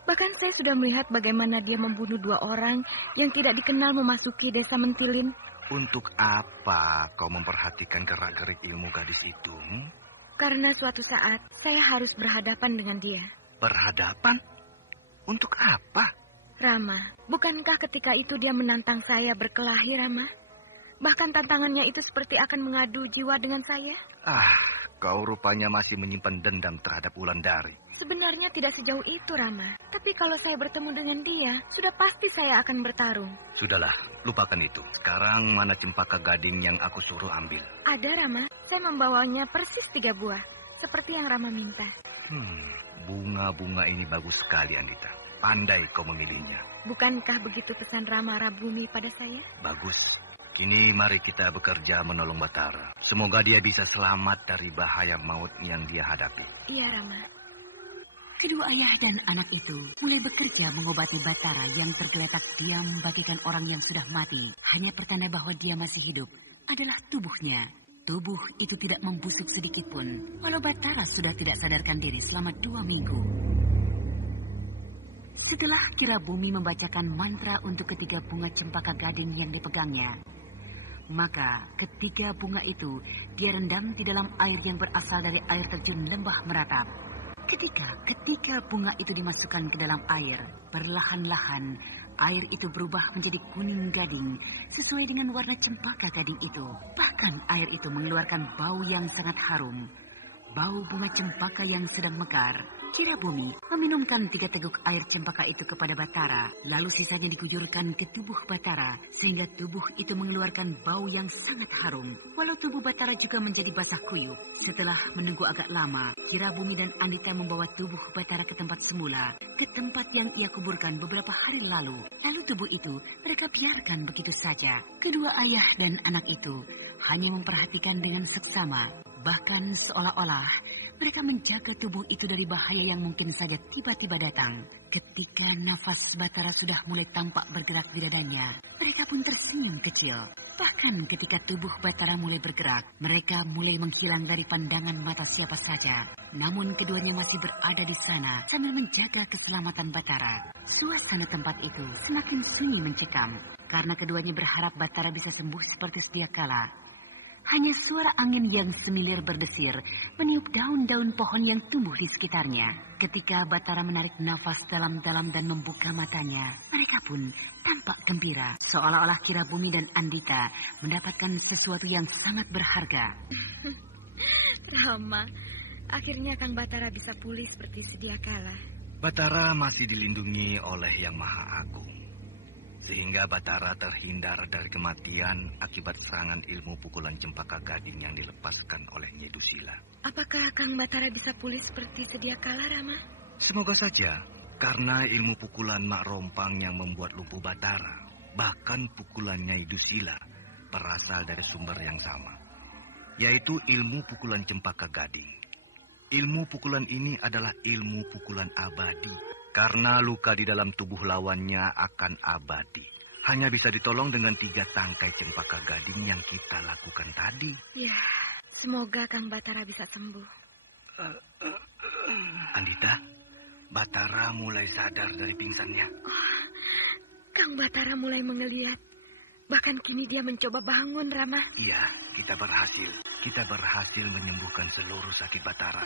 Bahkan saya sudah melihat bagaimana dia membunuh 2 orang yang tidak dikenal memasuki desa Mentilin. Untuk apa kau memperhatikan gerak-gerik ilmu gadis itu? Karena suatu saat saya harus berhadapan dengan dia. Berhadapan? Untuk apa? Rama, bukankah ketika itu dia menantang saya berkelahi, Rama? Bahkan tantangannya itu seperti akan mengadu jiwa dengan saya. Kau rupanya masih menyimpan dendam terhadap Wulandari. Sebenarnya tidak sejauh itu, Rama. Tapi kalau saya bertemu dengan dia, sudah pasti saya akan bertarung. Sudahlah, lupakan itu. Sekarang mana Cempaka Gading yang aku suruh ambil? Ada, Rama. Saya membawanya persis 3 buah. Seperti yang Rama minta. Bunga-bunga ini bagus sekali, Andita. Pandai kau memilihnya. Bukankah begitu pesan Rama Rabumi pada saya? Bagus. Kini mari kita bekerja menolong Batara. Semoga dia bisa selamat dari bahaya maut yang dia hadapi. Iya, Rama. Kedua ayah dan anak itu mulai bekerja mengobati Batara yang tergeletak diam bagikan orang yang sudah mati. Hanya pertanda bahwa dia masih hidup adalah tubuhnya. Tubuh itu tidak membusuk sedikit pun, walau Batara sudah tidak sadarkan diri selama 2 minggu. Setelah Kirabumi membacakan mantra untuk ketiga bunga cempaka gading yang dipegangnya, maka ketiga bunga itu dia rendam di dalam air yang berasal dari air terjun lembah Meratap. Ketika bunga itu dimasukkan ke dalam air, perlahan-lahan air itu berubah menjadi kuning gading sesuai dengan warna cempaka gading itu. Bahkan air itu mengeluarkan bau yang sangat harum. Bau bunga cempaka yang sedang mekar. Kirabumi meminumkan 3 teguk air cempaka itu kepada Batara, lalu sisanya dikujurkan ke tubuh Batara, sehingga tubuh itu mengeluarkan bau yang sangat harum. Walau tubuh Batara juga menjadi basah kuyup. Setelah menunggu agak lama, Kirabumi dan Andita membawa tubuh Batara ke tempat semula, ke tempat yang ia kuburkan beberapa hari lalu. Lalu tubuh itu mereka biarkan begitu saja. Kedua ayah dan anak itu hanya memperhatikan dengan seksama. Bahkan seolah-olah mereka menjaga tubuh itu dari bahaya yang mungkin saja tiba-tiba datang. Ketika nafas Batara sudah mulai tampak bergerak di dadanya, mereka pun tersenyum kecil. Bahkan ketika tubuh Batara mulai bergerak, mereka mulai menghilang dari pandangan mata siapa saja. Namun keduanya masih berada di sana sambil menjaga keselamatan Batara. Suasana tempat itu semakin sunyi mencekam, karena keduanya berharap Batara bisa sembuh seperti sedia kala. Hanya suara angin yang semilir berdesir meniup daun-daun pohon yang tumbuh di sekitarnya. Ketika Batara menarik nafas dalam-dalam dan membuka matanya, mereka pun tampak gembira, seolah-olah Kirabumi dan Andita mendapatkan sesuatu yang sangat berharga. Rama, akhirnya Kang Batara bisa pulih seperti sedia kala. Batara masih dilindungi oleh Yang Maha Agung, sehingga Batara terhindar dari kematian akibat serangan ilmu pukulan cempaka gading yang dilepaskan oleh Nyi Dusila. Apakah Kang Batara bisa pulih seperti sedia kala, Rama? Semoga saja, karena ilmu pukulan Mak Rompang yang membuat lumpuh Batara, bahkan pukulan Nyai Dusila, berasal dari sumber yang sama, yaitu ilmu pukulan cempaka gading. Ilmu pukulan ini adalah ilmu pukulan abadi. Karena luka di dalam tubuh lawannya akan abadi. Hanya bisa ditolong dengan 3 tangkai cempaka gading yang kita lakukan tadi. Ya, semoga Kang Batara bisa sembuh. Andita, Batara mulai sadar dari pingsannya. Oh, Kang Batara mulai mengeliat. Bahkan kini dia mencoba bangun, Rama. Iya, kita berhasil. Kita berhasil menyembuhkan seluruh sakit Batara.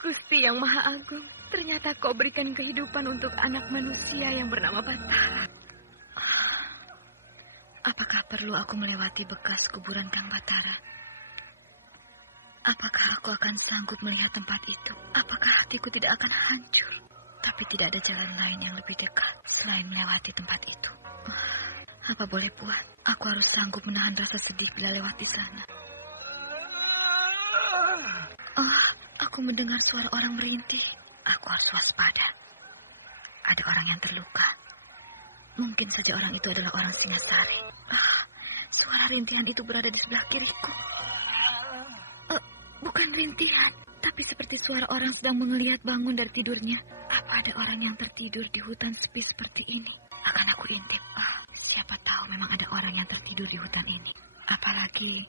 Gusti yang Maha Agung, ternyata kau berikan kehidupan untuk anak manusia yang bernama Batara. Apakah perlu aku melewati bekas kuburan Kang Batara? Apakah aku akan sanggup melihat tempat itu? Apakah hatiku tidak akan hancur? Tapi tidak ada jalan lain yang lebih dekat selain melewati tempat itu. Apa boleh buat? Aku harus sanggup menahan rasa sedih bila lewat di sana. Aku mendengar suara orang merintih. Aku harus waspada. Ada orang yang terluka. Mungkin saja orang itu adalah orang Singasari. Suara rintihan itu berada di sebelah kiriku. Bukan rintihan, tapi seperti suara orang sedang mengeliat bangun dari tidurnya. Apa ada orang yang tertidur di hutan sepi seperti ini? Akan aku intip. Siapa tahu memang ada orang yang tertidur di hutan ini. Apalagi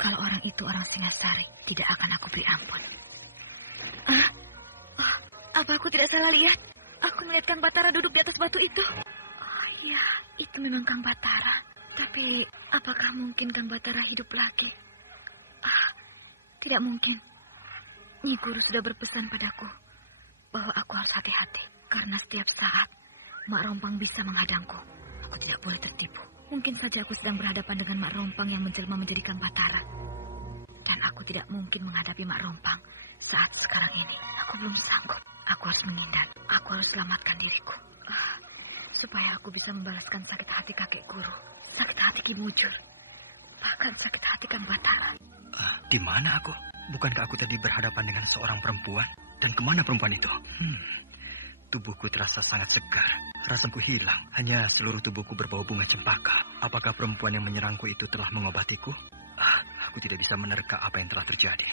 kalau orang itu orang Singasari, tidak akan aku beri ampun. Apa aku tidak salah lihat? Aku melihat Kang Batara duduk di atas batu itu. Oh iya, itu memang Kang Batara. Tapi apakah mungkin Kang Batara hidup lagi? Tidak mungkin. Nyi Guru sudah berpesan padaku bahwa aku harus hati-hati, karena setiap saat Mak Rompang bisa menghadangku. Aku tidak boleh tertipu. Mungkin saja aku sedang berhadapan dengan Mak Rompang yang menjelma menjadi Kang Batara. Dan aku tidak mungkin menghadapi Mak Rompang saat sekarang ini. Aku belum sanggup. Aku harus menghindar. Aku harus selamatkan diriku. Supaya aku bisa membalaskan sakit hati kakek guru, sakit hati Ki Mujur, bahkan sakit hati Kang Batara. Di mana aku? Bukankah aku tadi berhadapan dengan seorang perempuan? Dan kemana perempuan itu? Tubuhku terasa sangat segar. Rasaku hilang. Hanya seluruh tubuhku berbau bunga cempaka. Apakah perempuan yang menyerangku itu telah mengobatiku? Aku tidak bisa menerka apa yang telah terjadi.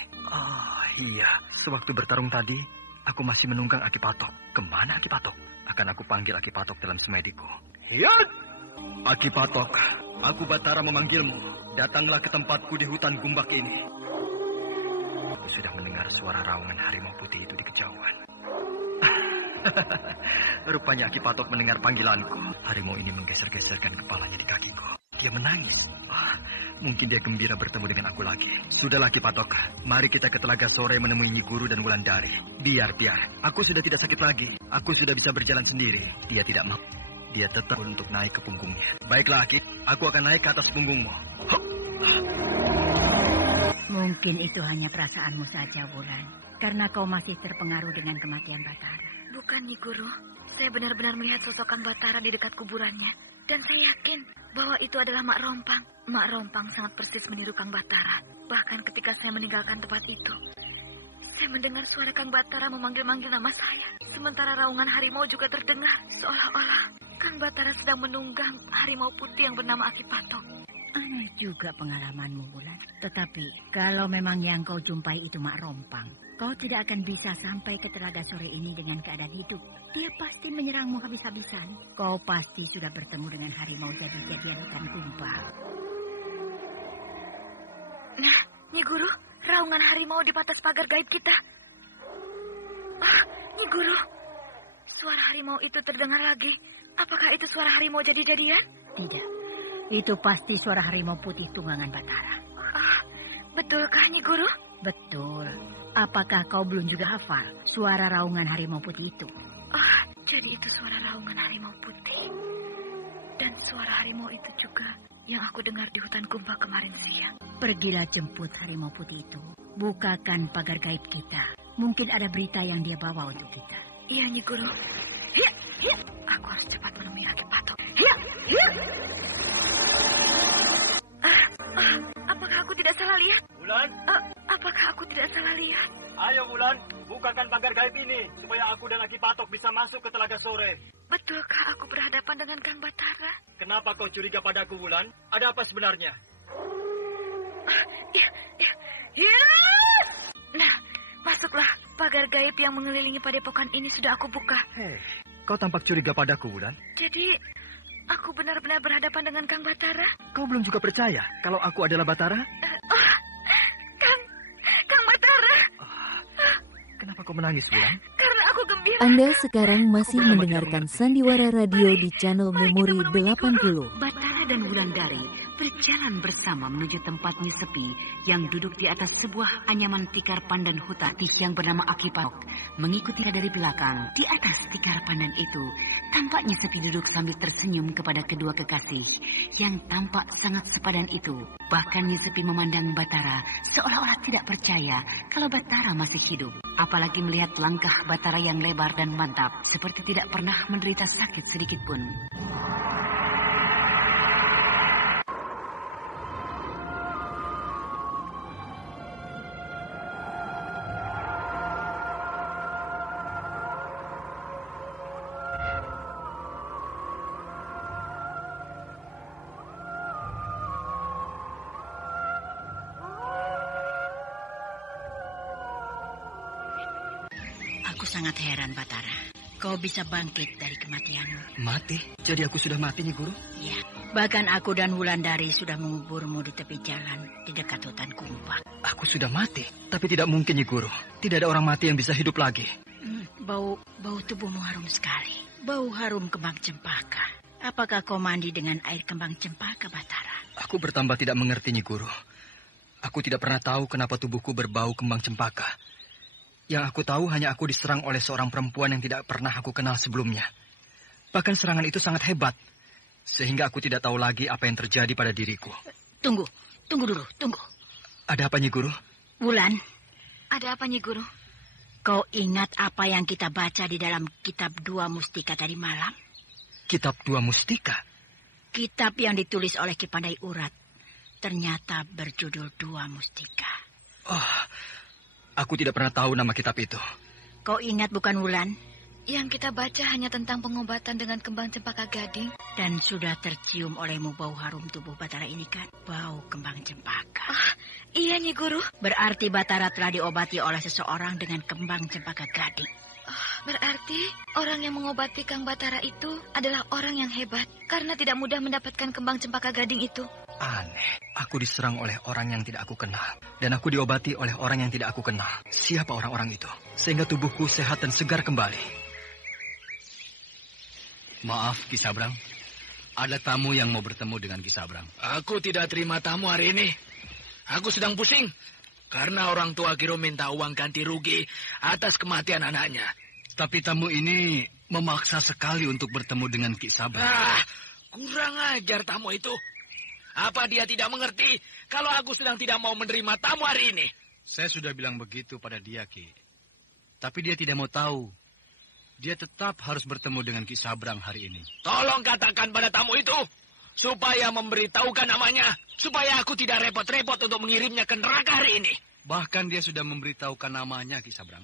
Iya. Sewaktu bertarung tadi, aku masih menunggang Aki Patok. Kemana Aki Patok? Akan aku panggil Aki Patok dalam semediku. Hiat! Aki Patok, aku Batara memanggilmu. Datanglah ke tempatku di hutan Gumbak ini. Aku sudah mendengar suara raungan harimau putih itu di kejauhan. Rupanya Aki Patok mendengar panggilanku. Harimau ini menggeser-geserkan kepalanya di kakiku. Dia menangis. Mungkin dia gembira bertemu dengan aku lagi. Sudahlah Ki Patok, mari kita ke Telaga Sore menemui Nyi Guru dan Wulandari. Biar. Aku sudah tidak sakit lagi. Aku sudah bisa berjalan sendiri. Dia tidak mau. Dia tetap untuk naik ke punggungnya. Baiklah Ki, aku akan naik ke atas punggungmu. Mungkin itu hanya perasaanmu saja, Wulan. Karena kau masih terpengaruh dengan kematian Batara. Bukan, Nyi Guru. Saya benar-benar melihat sosok Kang Batara di dekat kuburannya. Dan saya yakin bahwa itu adalah Mak Rompang. Mak Rompang sangat persis meniru Kang Batara. Bahkan ketika saya meninggalkan tempat itu, saya mendengar suara Kang Batara memanggil-manggil nama saya. Sementara raungan harimau juga terdengar. Seolah-olah Kang Batara sedang menunggang harimau putih yang bernama Aki Patok. Aneh juga pengalamanmu, Wulan. Tetapi kalau memang yang kau jumpai itu Mak Rompang, kau tidak akan bisa sampai ke Telaga Sore ini dengan keadaan hidup. Dia pasti menyerangmu habis-habisan. Kau pasti sudah bertemu dengan harimau jadi-jadian hutan Kumbang. Nah, Nyi Guru, raungan harimau di batas pagar gaib kita. Nyi Guru, suara harimau itu terdengar lagi. Apakah itu suara harimau jadi-jadian? Tidak, itu pasti suara harimau putih tunggangan Batara. Betulkah, Nyi Guru? Betul. Apakah kau belum juga hafal suara raungan harimau putih itu? Jadi itu suara raungan harimau putih. Dan suara harimau itu juga yang aku dengar di hutan Kumbang kemarin siang. Pergilah jemput harimau putih itu. Bukakan pagar gaib kita. Mungkin ada berita yang dia bawa untuk kita. Iya, Nyi Guru. Aku harus cepat menemui Aki Patok. Apakah aku tidak salah lihat? Wulan? Apakah aku tidak salah lihat? Ayo Wulan, bukakan pagar gaib ini supaya aku dan Aki Patok bisa masuk ke Telaga Sore. Betulkah aku berhadapan dengan Kang Batara? Kenapa kau curiga padaku, Wulan? Ada apa sebenarnya? Nah, masuklah. Pagar gaib yang mengelilingi padepokan ini sudah aku buka. Kau tampak curiga padaku, Wulan. Jadi, aku benar-benar berhadapan dengan Kang Batara? Kau belum juga percaya kalau aku adalah Batara? Kang Batara. Kenapa kau menangis, Wulan? Karena aku gembira. Anda sekarang masih mendengarkan Sandiwara Radio di channel Memori 80. Batara dan Wulandari berjalan bersama menuju tempat Nyi Sepi yang duduk di atas sebuah anyaman tikar pandan hutan yang bernama Aki Patok. Mengikutinya dari belakang, di atas tikar pandan itu, tampak Nyi Sepi duduk sambil tersenyum kepada kedua kekasih yang tampak sangat sepadan itu. Bahkan Nyi Sepi memandang Batara seolah-olah tidak percaya kalau Batara masih hidup. Apalagi melihat langkah Batara yang lebar dan mantap, seperti tidak pernah menderita sakit sedikit pun. Aku sangat heran, Batara. Kau bisa bangkit dari kematianmu. Mati? Jadi aku sudah mati, Nyi Guru? Ya, bahkan aku dan Wulandari sudah menguburmu di tepi jalan di dekat hutan Kumbang. Aku sudah mati, tapi tidak mungkin, Nyi Guru. Tidak ada orang mati yang bisa hidup lagi. Bau tubuhmu harum sekali. Bau harum kembang cempaka. Apakah kau mandi dengan air kembang cempaka, Batara? Aku bertambah tidak mengerti, Nyi Guru. Aku tidak pernah tahu kenapa tubuhku berbau kembang cempaka. Yang aku tahu hanya aku diserang oleh seorang perempuan yang tidak pernah aku kenal sebelumnya. Bahkan serangan itu sangat hebat. Sehingga aku tidak tahu lagi apa yang terjadi pada diriku. Tunggu dulu. Ada apa, Nyi Guru? Wulan. Ada apa, Nyi Guru? Kau ingat apa yang kita baca di dalam kitab Dua Mustika tadi malam? Kitab Dua Mustika? Kitab yang ditulis oleh Ki Pandai Urat. Ternyata berjudul Dua Mustika. Aku tidak pernah tahu nama kitab itu. Kau ingat bukan, Wulan? Yang kita baca hanya tentang pengobatan dengan kembang cempaka gading. Dan sudah tercium olehmu bau harum tubuh Batara ini kan? Bau kembang cempaka. Iya, Nyi Guru. Berarti Batara telah diobati oleh seseorang dengan kembang cempaka gading. Berarti orang yang mengobati Kang Batara itu adalah orang yang hebat. Karena tidak mudah mendapatkan kembang cempaka gading itu. Aneh, aku diserang oleh orang yang tidak aku kenal. Dan aku diobati oleh orang yang tidak aku kenal. Siapa orang-orang itu? Sehingga tubuhku sehat dan segar kembali. Maaf, Ki Sabrang. Ada tamu yang mau bertemu dengan Ki Sabrang. Aku tidak terima tamu hari ini. Aku sedang pusing. Karena orang tua Kiro minta uang ganti rugi atas kematian anaknya. Tapi tamu ini memaksa sekali untuk bertemu dengan Ki Sabrang. Kurang ajar tamu itu. Apa dia tidak mengerti kalau aku sedang tidak mau menerima tamu hari ini? Saya sudah bilang begitu pada dia, Ki. Tapi dia tidak mau tahu. Dia tetap harus bertemu dengan Ki Sabrang hari ini. Tolong katakan pada tamu itu supaya memberitahukan namanya, supaya aku tidak repot-repot untuk mengirimnya ke neraka hari ini. Bahkan dia sudah memberitahukan namanya, Ki Sabrang.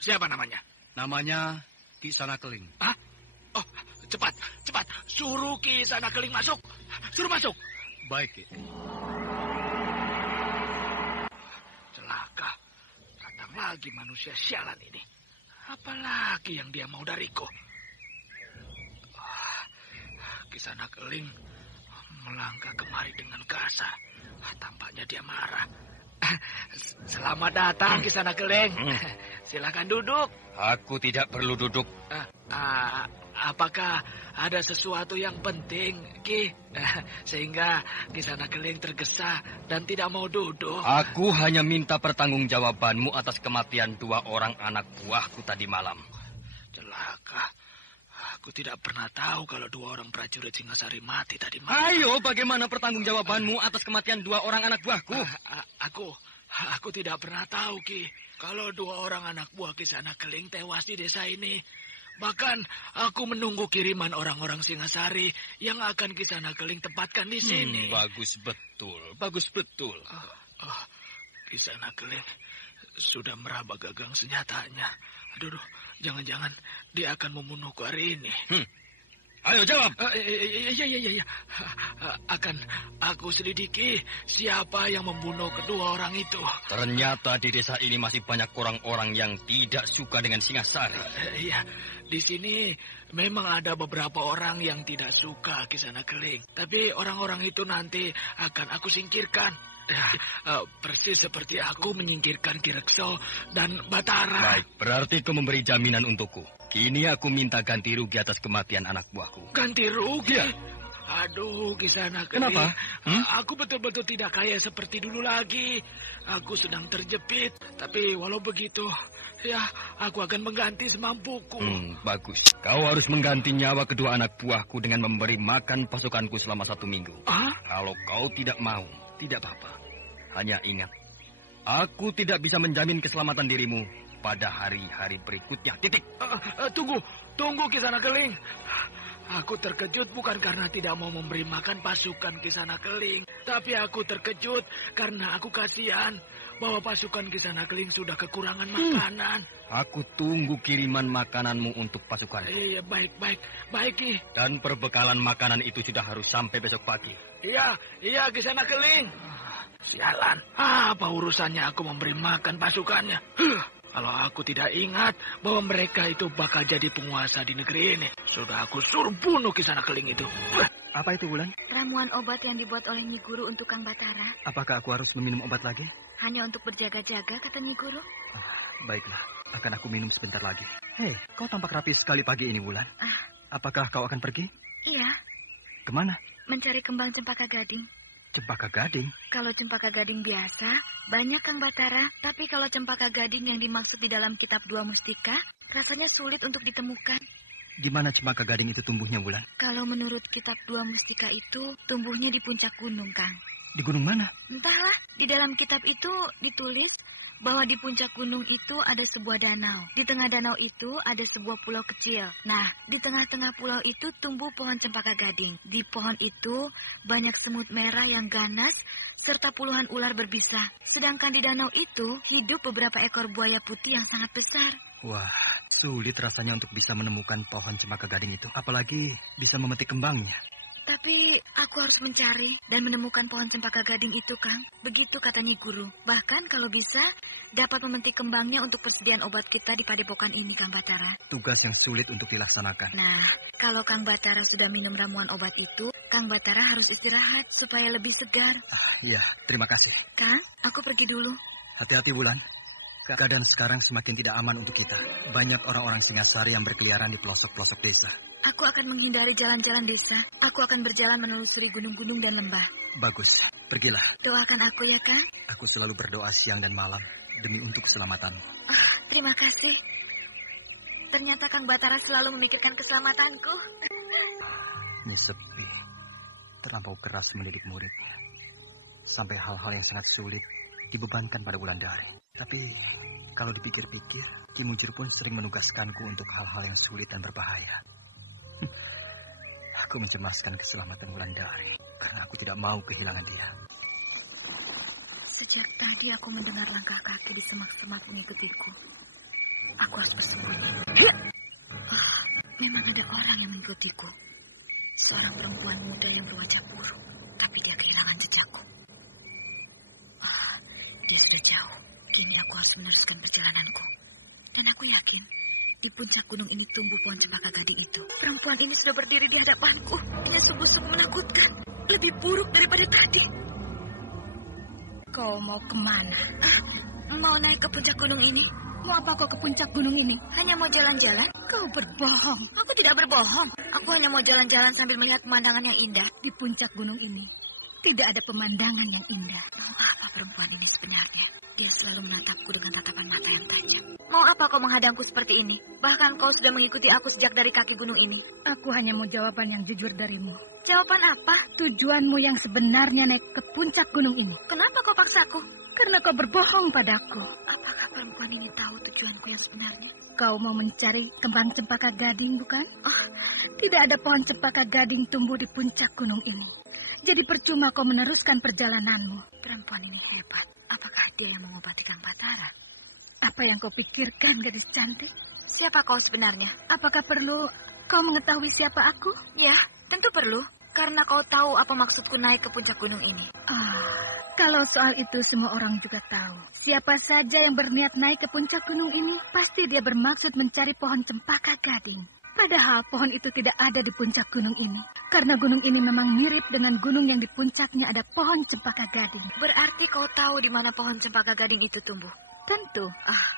Siapa namanya? Namanya Ki Sanakeling. Oh, cepat. Suruh Ki Sanakeling masuk. Suruh masuk. Baik, Ki. Celaka. Datang lagi manusia sialan ini. Apalagi yang dia mau dariku? Ki Sanakeling melangkah kemari dengan kasar. Tampaknya dia marah. Selamat datang, Ki Sanakeling. Silakan duduk. Aku tidak perlu duduk. Apakah ada sesuatu yang penting, Ki? Sehingga Ki Sanakeling tergesa dan tidak mau duduk. Aku hanya minta pertanggungjawabanmu atas kematian 2 orang anak buahku tadi malam. Celaka. Aku tidak pernah tahu kalau 2 orang prajurit Singasari mati tadi malam. Ayo, bagaimana pertanggungjawabanmu atas kematian 2 orang anak buahku? Aku tidak pernah tahu, Ki. Kalau 2 orang anak buah Ki Sanakeling tewas di desa ini. Bahkan aku menunggu kiriman orang-orang Singasari yang akan Ki Sanakeling tempatkan di sini. Bagus betul. Ki Sanakeling sudah meraba gagang senjatanya. Aduh, jangan-jangan dia akan membunuhku hari ini. Ayo jawab. Iya. Akan aku selidiki siapa yang membunuh kedua orang itu. Ternyata di desa ini masih banyak orang-orang yang tidak suka dengan Singasari. Iya, di sini memang ada beberapa orang yang tidak suka Ki Sanakeling. Tapi orang-orang itu nanti akan aku singkirkan. Persis seperti aku menyingkirkan Ki Rekso dan Batara. Baik, berarti kau memberi jaminan untukku. Kini aku minta ganti rugi atas kematian anak buahku. Ganti rugi? Ya. Aduh, Ki Sanakeling. Kenapa? Aku betul-betul tidak kaya seperti dulu lagi. Aku sedang terjepit. Tapi walau begitu, ya aku akan mengganti semampuku. Bagus. Kau harus mengganti nyawa kedua anak buahku dengan memberi makan pasukanku selama 1 minggu. Kalau kau tidak mau, tidak apa-apa. Hanya ingat, aku tidak bisa menjamin keselamatan dirimu pada hari-hari berikutnya. Titik. Tunggu Ki Sanakeling. Aku terkejut bukan karena tidak mau memberi makan pasukan Ki Sanakeling, tapi aku terkejut karena aku kasihan bahwa pasukan Ki Sanakeling sudah kekurangan makanan. Aku tunggu kiriman makananmu untuk pasukan. Iya, baik Ki. Dan perbekalan makanan itu sudah harus sampai besok pagi. Iya Ki Sanakeling. Sialan, apa urusannya aku memberi makan pasukannya? Kalau aku tidak ingat bahwa mereka itu bakal jadi penguasa di negeri ini, sudah aku suruh bunuh Ki Sanakeling itu. Apa itu, Wulan? Ramuan obat yang dibuat oleh Nyi Guru untuk Kang Batara. Apakah aku harus meminum obat lagi? Hanya untuk berjaga-jaga, kata Nyi Guru. Baiklah, akan aku minum sebentar lagi. Hei, kau tampak rapi sekali pagi ini, Wulan. Apakah kau akan pergi? Iya. Kemana? Mencari kembang cempaka gading. Cempaka gading? Kalau cempaka gading biasa, banyak Kang Batara. Tapi kalau cempaka gading yang dimaksud di dalam kitab 2 Mustika, rasanya sulit untuk ditemukan. Di mana cempaka gading itu tumbuhnya, Wulan? Kalau menurut kitab 2 Mustika itu, tumbuhnya di puncak gunung, Kang. Di gunung mana? Entahlah, di dalam kitab itu ditulis bahwa di puncak gunung itu ada sebuah danau. Di tengah danau itu ada sebuah pulau kecil. Nah, di tengah-tengah pulau itu tumbuh pohon cempaka gading. Di pohon itu banyak semut merah yang ganas serta puluhan ular berbisa. Sedangkan di danau itu hidup beberapa ekor buaya putih yang sangat besar. Wah, sulit rasanya untuk bisa menemukan pohon cempaka gading itu. Apalagi bisa memetik kembangnya. Tapi aku harus mencari dan menemukan pohon cempaka gading itu, Kang. Begitu kata Nyi Guru. Bahkan kalau bisa, dapat memetik kembangnya untuk persediaan obat kita di padepokan ini, Kang Batara. Tugas yang sulit untuk dilaksanakan. Nah, kalau Kang Batara sudah minum ramuan obat itu, Kang Batara harus istirahat supaya lebih segar. Iya, terima kasih. Kang, aku pergi dulu. Hati-hati, Wulan. Keadaan sekarang semakin tidak aman untuk kita. Banyak orang-orang Singasari yang berkeliaran di pelosok-pelosok desa. Aku akan menghindari jalan-jalan desa. Aku akan berjalan menelusuri gunung-gunung dan lembah. Bagus, pergilah. Doakan aku ya, Kang. Aku selalu berdoa siang dan malam demi untuk keselamatanmu. Terima kasih. Ternyata Kang Batara selalu memikirkan keselamatanku. Nyi Sepi terlampau keras mendidik muridnya. Sampai hal-hal yang sangat sulit dibebankan pada Wulandari. Tapi kalau dipikir-pikir, Ki Mujur pun sering menugaskanku untuk hal-hal yang sulit dan berbahaya. Aku mencemaskan keselamatan Wulandari karena aku tidak mau kehilangan dia. Sejak tadi aku mendengar langkah kaki di semak-semak mengikutiku. Aku harus bersembunyi. Memang ada orang yang mengikutiku. Seorang perempuan muda yang berwajah buruk, tapi dia kehilangan jejakku. Dia sudah jauh. Kini aku harus meneruskan perjalananku. Dan aku yakin di puncak gunung ini tumbuh pohon cempaka gading itu. Perempuan ini sudah berdiri di hadapanku. Dia sungguh-sungguh menakutkan. Lebih buruk daripada tadi. Kau mau kemana? Mau naik ke puncak gunung ini. Mau apa kau ke puncak gunung ini? Hanya mau jalan-jalan. Kau berbohong. Aku tidak berbohong. Aku hanya mau jalan-jalan sambil melihat pemandangan yang indah. Di puncak gunung ini tidak ada pemandangan yang indah. Apa perempuan ini sebenarnya? Dia selalu menatapku dengan tatapan mata yang tajam. Mau apa kau menghadangku seperti ini? Bahkan kau sudah mengikuti aku sejak dari kaki gunung ini. Aku hanya mau jawaban yang jujur darimu. Jawaban apa? Tujuanmu yang sebenarnya naik ke puncak gunung ini. Kenapa kau paksaku? Karena kau berbohong padaku. Apakah perempuan ini tahu tujuanku yang sebenarnya? Kau mau mencari kembang cempaka gading, bukan? Tidak ada pohon cempaka gading tumbuh di puncak gunung ini. Jadi percuma kau meneruskan perjalananmu. Perempuan ini hebat. Apakah dia yang mengobati Kang Batara? Apa yang kau pikirkan, gadis cantik? Siapa kau sebenarnya? Apakah perlu kau mengetahui siapa aku? Ya, tentu perlu. Karena kau tahu apa maksudku naik ke puncak gunung ini. Kalau soal itu semua orang juga tahu. Siapa saja yang berniat naik ke puncak gunung ini, pasti dia bermaksud mencari pohon cempaka gading. Padahal pohon itu tidak ada di puncak gunung ini. Karena gunung ini memang mirip dengan gunung yang di puncaknya ada pohon cempaka gading. Berarti kau tahu di mana pohon cempaka gading itu tumbuh? Tentu.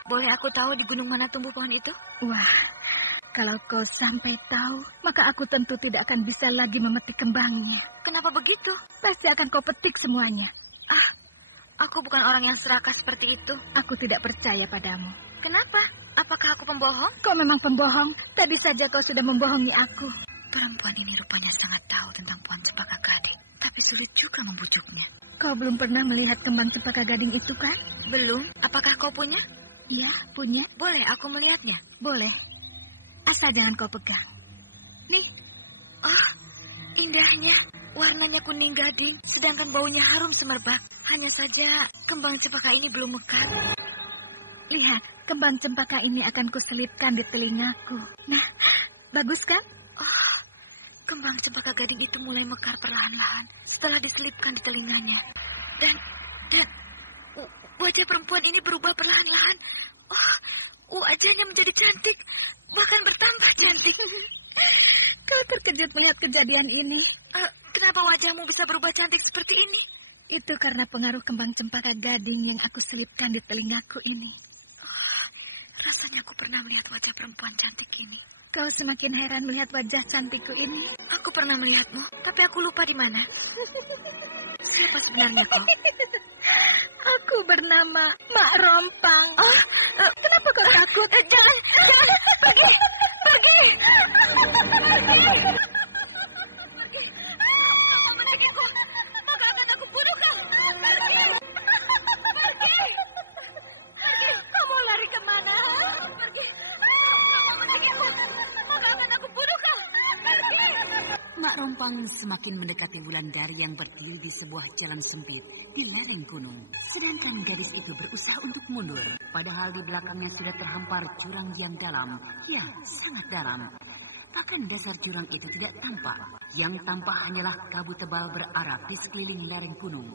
Boleh aku tahu di gunung mana tumbuh pohon itu? Wah, kalau kau sampai tahu, maka aku tentu tidak akan bisa lagi memetik kembangnya. Kenapa begitu? Pasti akan kau petik semuanya. Aku bukan orang yang serakah seperti itu. Aku tidak percaya padamu. Kenapa? Apakah aku pembohong? Kau memang pembohong. Tadi saja kau sudah membohongi aku. Perempuan ini rupanya sangat tahu tentang pohon cempaka gading. Tapi sulit juga membujuknya. Kau belum pernah melihat kembang cempaka gading itu kan? Belum. Apakah kau punya? Ya, punya. Boleh aku melihatnya? Boleh. Asal jangan kau pegang. Nih. Indahnya. Warnanya kuning gading, sedangkan baunya harum semerbak. Hanya saja kembang cempaka ini belum mekar. Lihat, kembang cempaka ini akan kuselipkan di telingaku. Nah, bagus kan? Kembang cempaka gading itu mulai mekar perlahan-lahan setelah diselipkan di telinganya. Dan wajah perempuan ini berubah perlahan-lahan. Wajahnya menjadi cantik, bahkan bertambah cantik. Kau terkejut melihat kejadian ini. Kenapa wajahmu bisa berubah cantik seperti ini? Itu karena pengaruh kembang cempaka gading yang aku selipkan di telingaku ini. Rasanya aku pernah melihat wajah perempuan cantik ini. Kau semakin heran melihat wajah cantikku ini. Aku pernah melihatmu, tapi aku lupa di mana. Siapa sebenarnya kau? Aku bernama Mak Rompang. Kenapa kau takut? Jangan, pergi. Mak Rompang semakin mendekati Wulandari yang berdiri di sebuah jalan sempit di lereng gunung. Sedangkan gadis itu berusaha untuk mundur. Padahal di belakangnya sudah terhampar jurang yang dalam. Ya, sangat dalam. Bahkan dasar jurang itu tidak tampak. Yang tampak hanyalah kabut tebal berarak di sekeliling lereng gunung.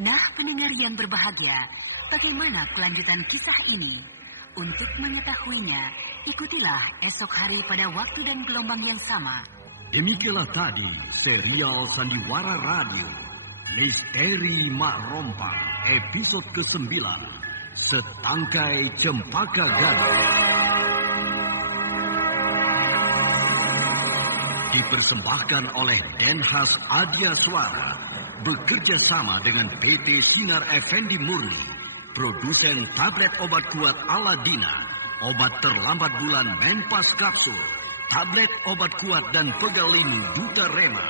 Nah, pendengar yang berbahagia, bagaimana kelanjutan kisah ini? Untuk mengetahuinya, ikutilah esok hari pada waktu dan gelombang yang sama. Demikianlah tadi serial Sandiwara Radio, Misteri Mak Rompang. episode ke-9, Setangkai Cempaka Gading. Dipersembahkan oleh Denhas Adya Suara, bekerja sama dengan PT Sinar Effendi Murni, produsen tablet obat kuat Aladina, obat terlambat bulan Menpas Kapsul, tablet obat kuat dan pegal linu Duta Rema,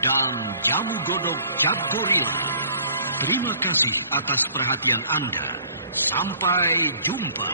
dan jamu godok Cap Gorilla. Terima kasih atas perhatian Anda. Sampai jumpa.